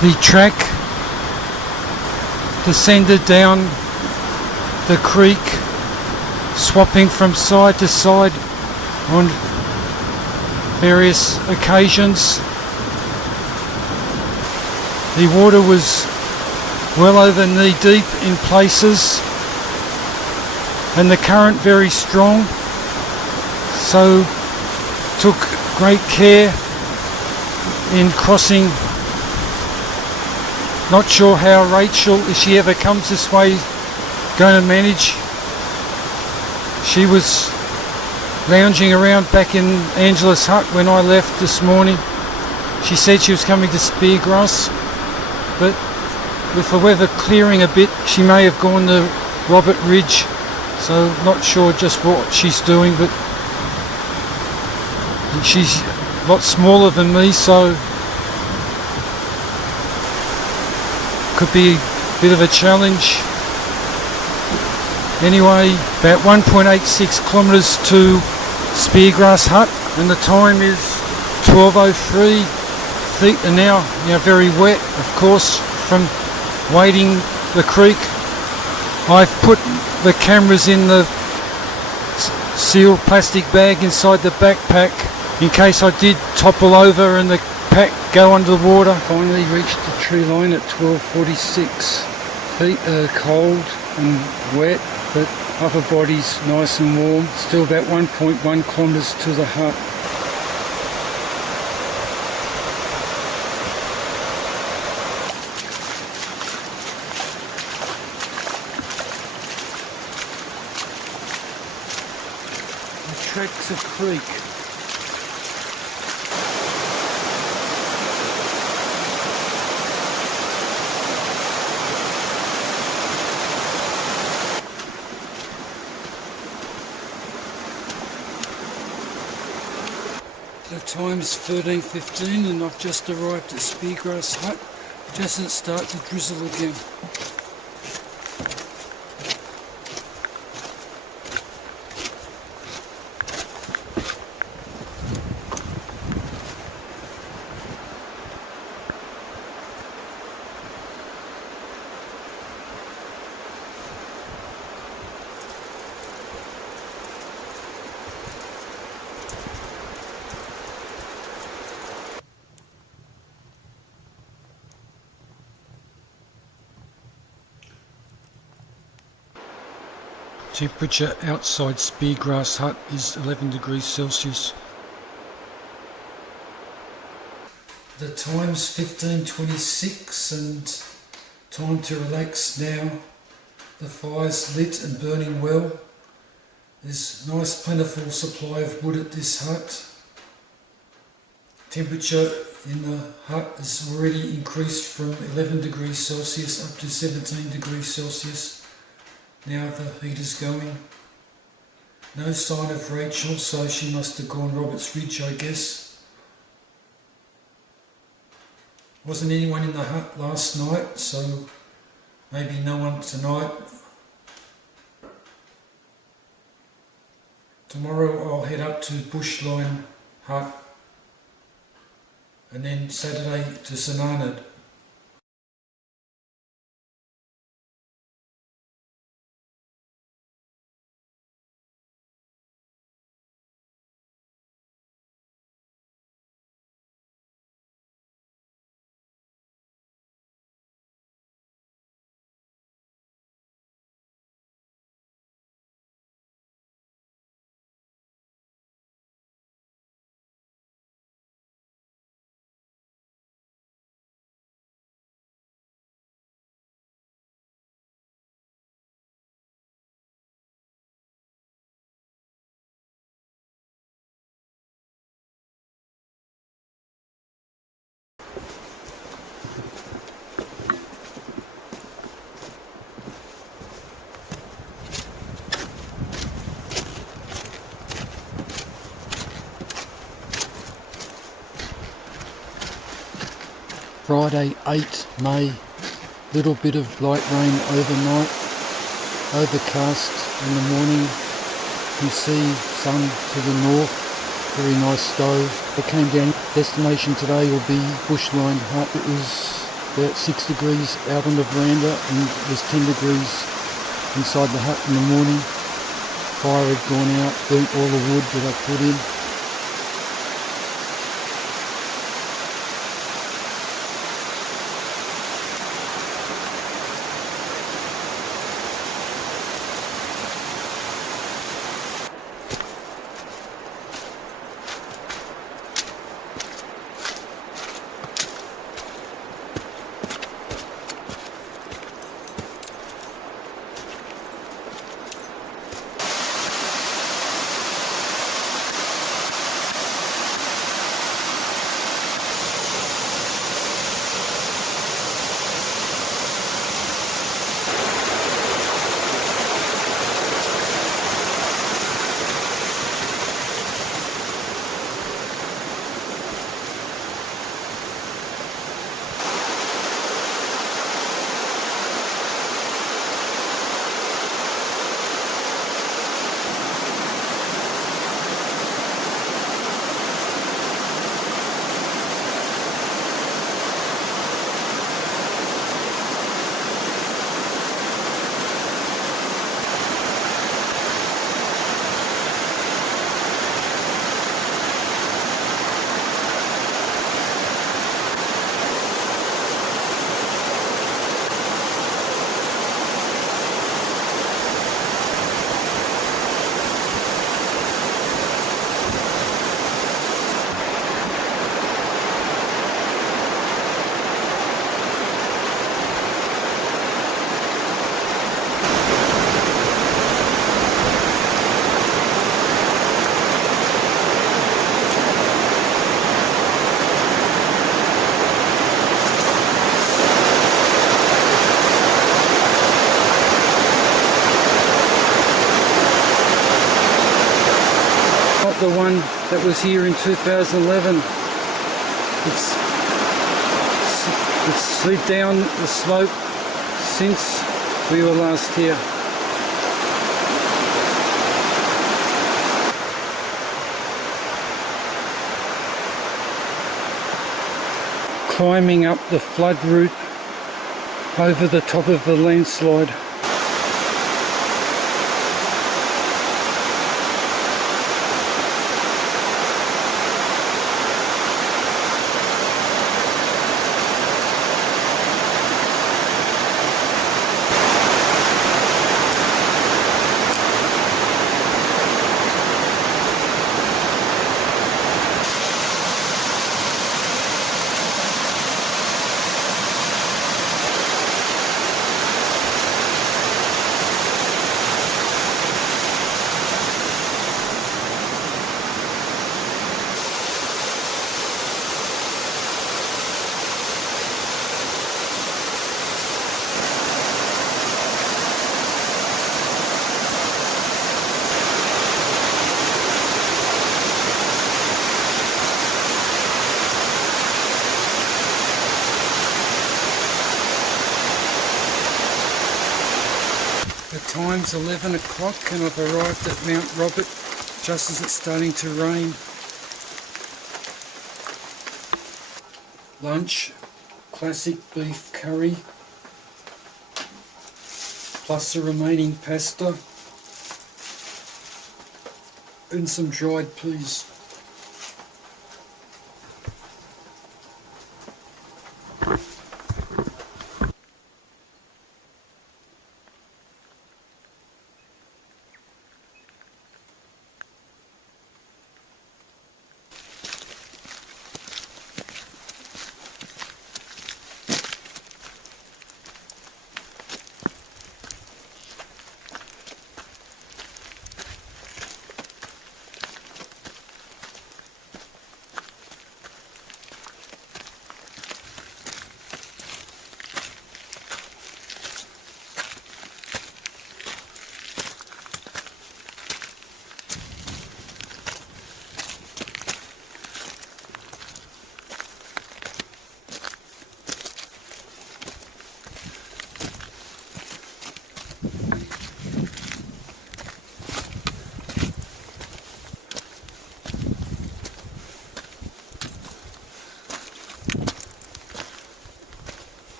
The track descended down the creek, swapping from side to side on various occasions. The water was well over knee deep in places and the current very strong, so took great care in crossing. Not sure how Rachel, if she ever comes this way, going to manage. She was lounging around back in Angela's hut when I left this morning. She said she was coming to Speargrass, but with the weather clearing a bit, she may have gone to Robert Ridge, so not sure just what she's doing, but she's a lot smaller than me, so could be a bit of a challenge. Anyway, about 1.86 kilometres to Speargrass Hut, and the time is 12:03. Feet are now very wet, of course, from wading the creek. I've put the cameras in the sealed plastic bag inside the backpack in case I did topple over and the pack go under the water. Finally reached the tree line at 12:46. Feet are cold and wet, but upper body's nice and warm. Still about 1.1 kilometres to the hut. The track's a creek. The time's 13:15 and I've just arrived at Speargrass Hut, just as it starts to drizzle again. Temperature outside Speargrass Hut is 11 degrees Celsius. The time's 15:26 and time to relax now. The fire's lit and burning well. There's a nice plentiful supply of wood at this hut. Temperature in the hut has already increased from 11 degrees Celsius up to 17 degrees Celsius. Now the heater's going. No sign of Rachel, so she must have gone Roberts Ridge, I guess. Wasn't anyone in the hut last night, so maybe no one tonight. Tomorrow I'll head up to Bushline Hut and then Saturday to Sananad. Friday 8 May, little bit of light rain overnight, overcast in the morning. You see sun to the north, very nice stove. I came down, destination today will be Bushline Hut. It was about 6 degrees out on the veranda, and it was 10 degrees inside the hut in the morning. Fire had gone out, burnt all the wood that I put in. The one that was here in 2011. It's slid down the slope since we were last here. Climbing up the flood route over the top of the landslide. The time's 11 o'clock and I've arrived at Mount Robert just as it's starting to rain. Lunch, classic beef curry, plus the remaining pasta and some dried peas.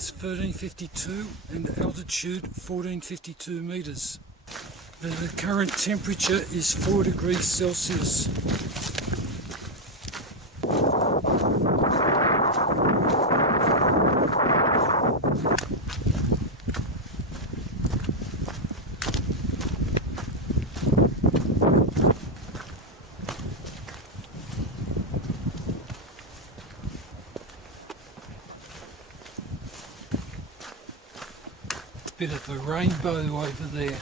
is 1352 and altitude 1452 metres. The current temperature is 4 degrees Celsius. Bit of a rainbow over there.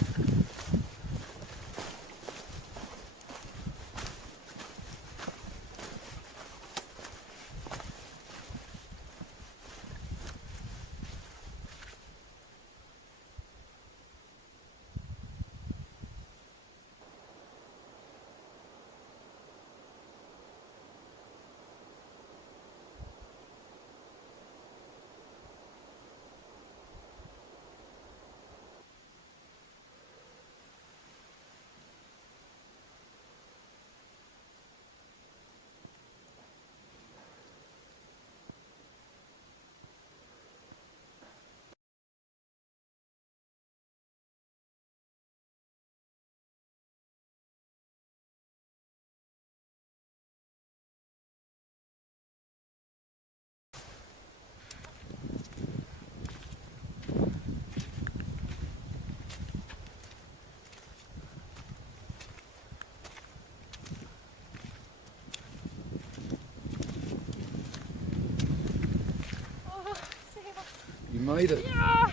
You made it. Yeah.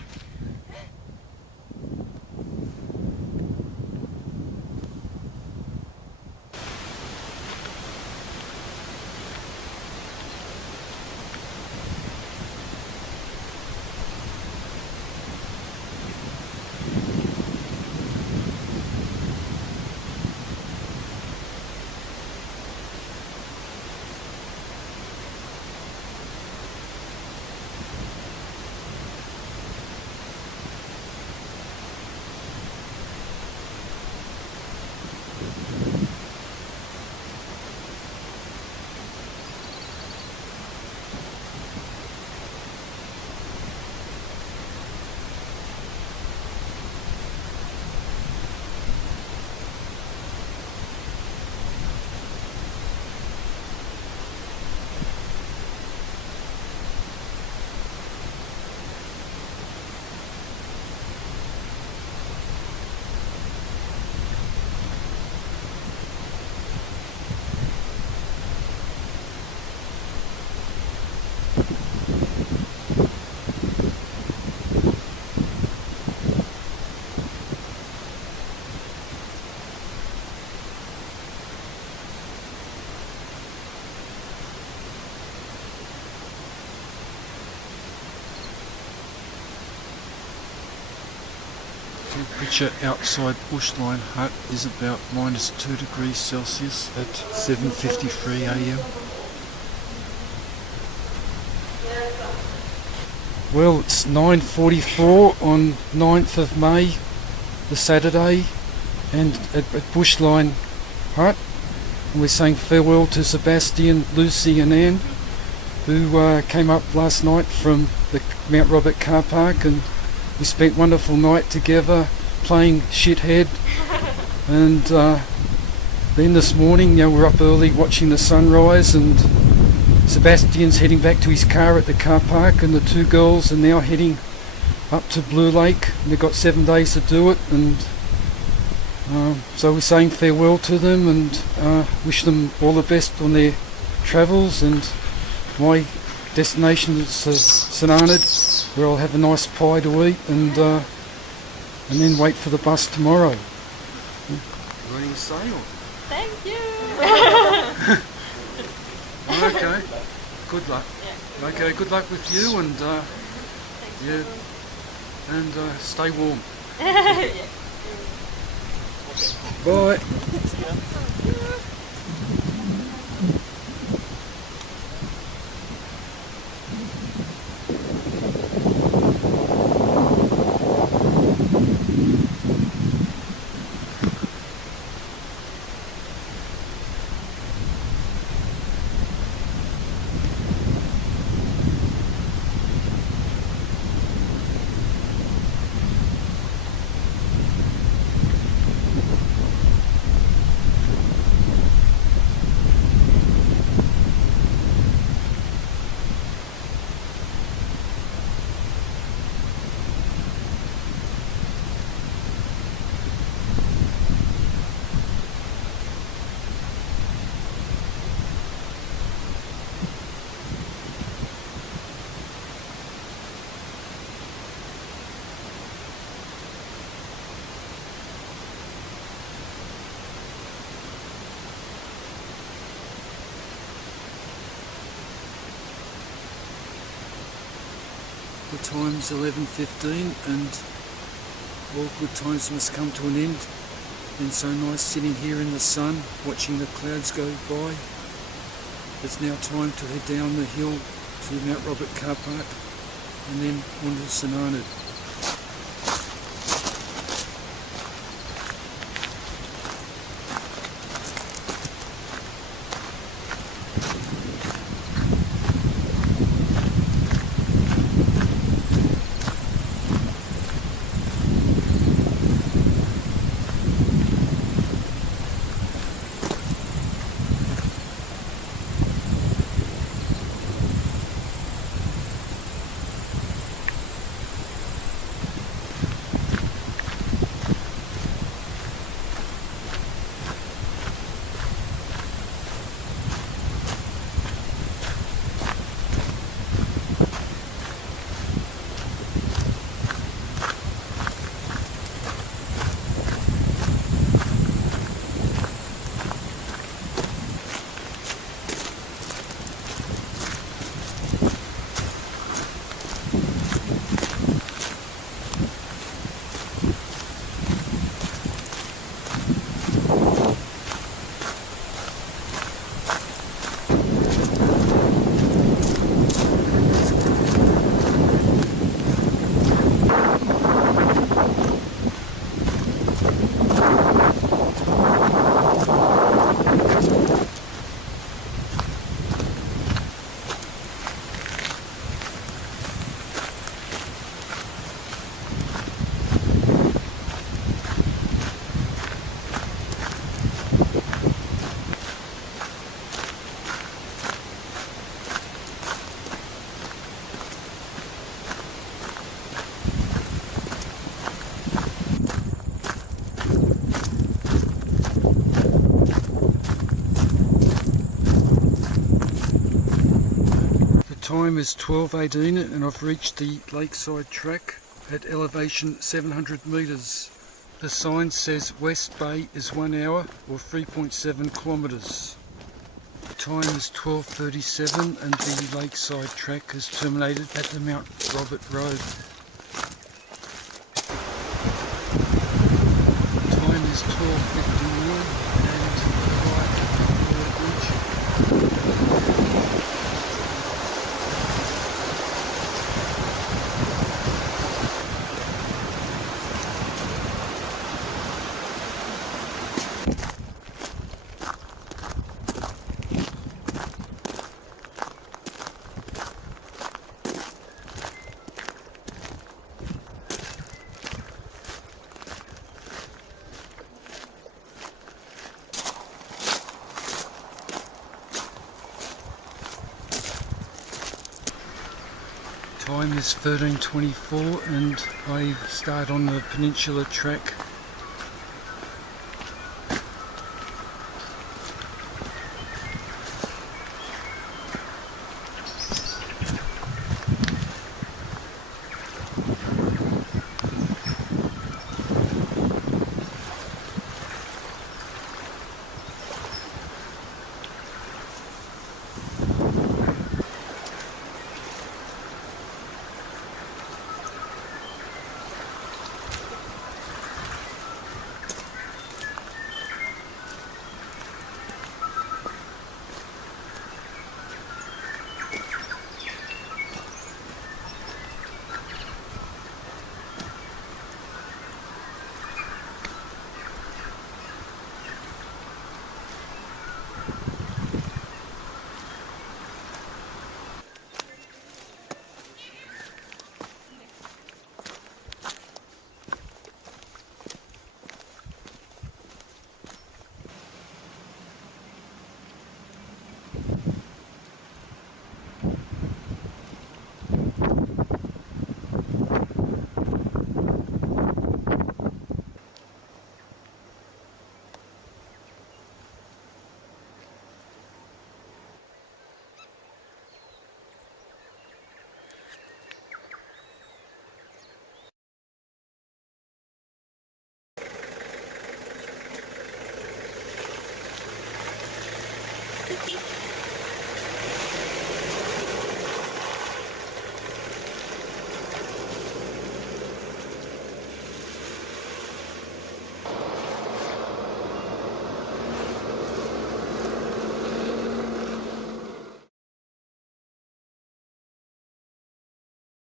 Temperature outside Bushline Hut is about -2 degrees Celsius at 7:53 a.m. Well, it's 9:44 on 9th of May, the Saturday, and at Bushline Hut, and we're saying farewell to Sebastian, Lucy and Anne, who came up last night from the Mount Robert car park, and we spent a wonderful night together playing shithead, and then this morning, we're up early watching the sunrise, and Sebastian's heading back to his car at the car park, and the two girls are now heading up to Blue Lake, and they've got 7 days to do it, and so we're saying farewell to them and wish them all the best on their travels, and my destination is St Arnaud, where I'll have a nice pie to eat, and then wait for the bus tomorrow. You got anything to say? Or? Thank you. Okay, good luck. Yeah. Okay, good luck with you, and stay warm. Yeah. Bye. time's 11:15 and all good times must come to an end. It's been so nice sitting here in the sun watching the clouds go by. It's now time to head down the hill to Mount Robert car park and then on to Sananu. Time is 12:18 and I've reached the lakeside track at elevation 700 metres. The sign says West Bay is 1 hour or 3.7 kilometres. Time is 12:37 and the lakeside track has terminated at the Mount Robert Road. Time is 12:59 and arrived at the bridge. Time is 13:24 and I start on the peninsula track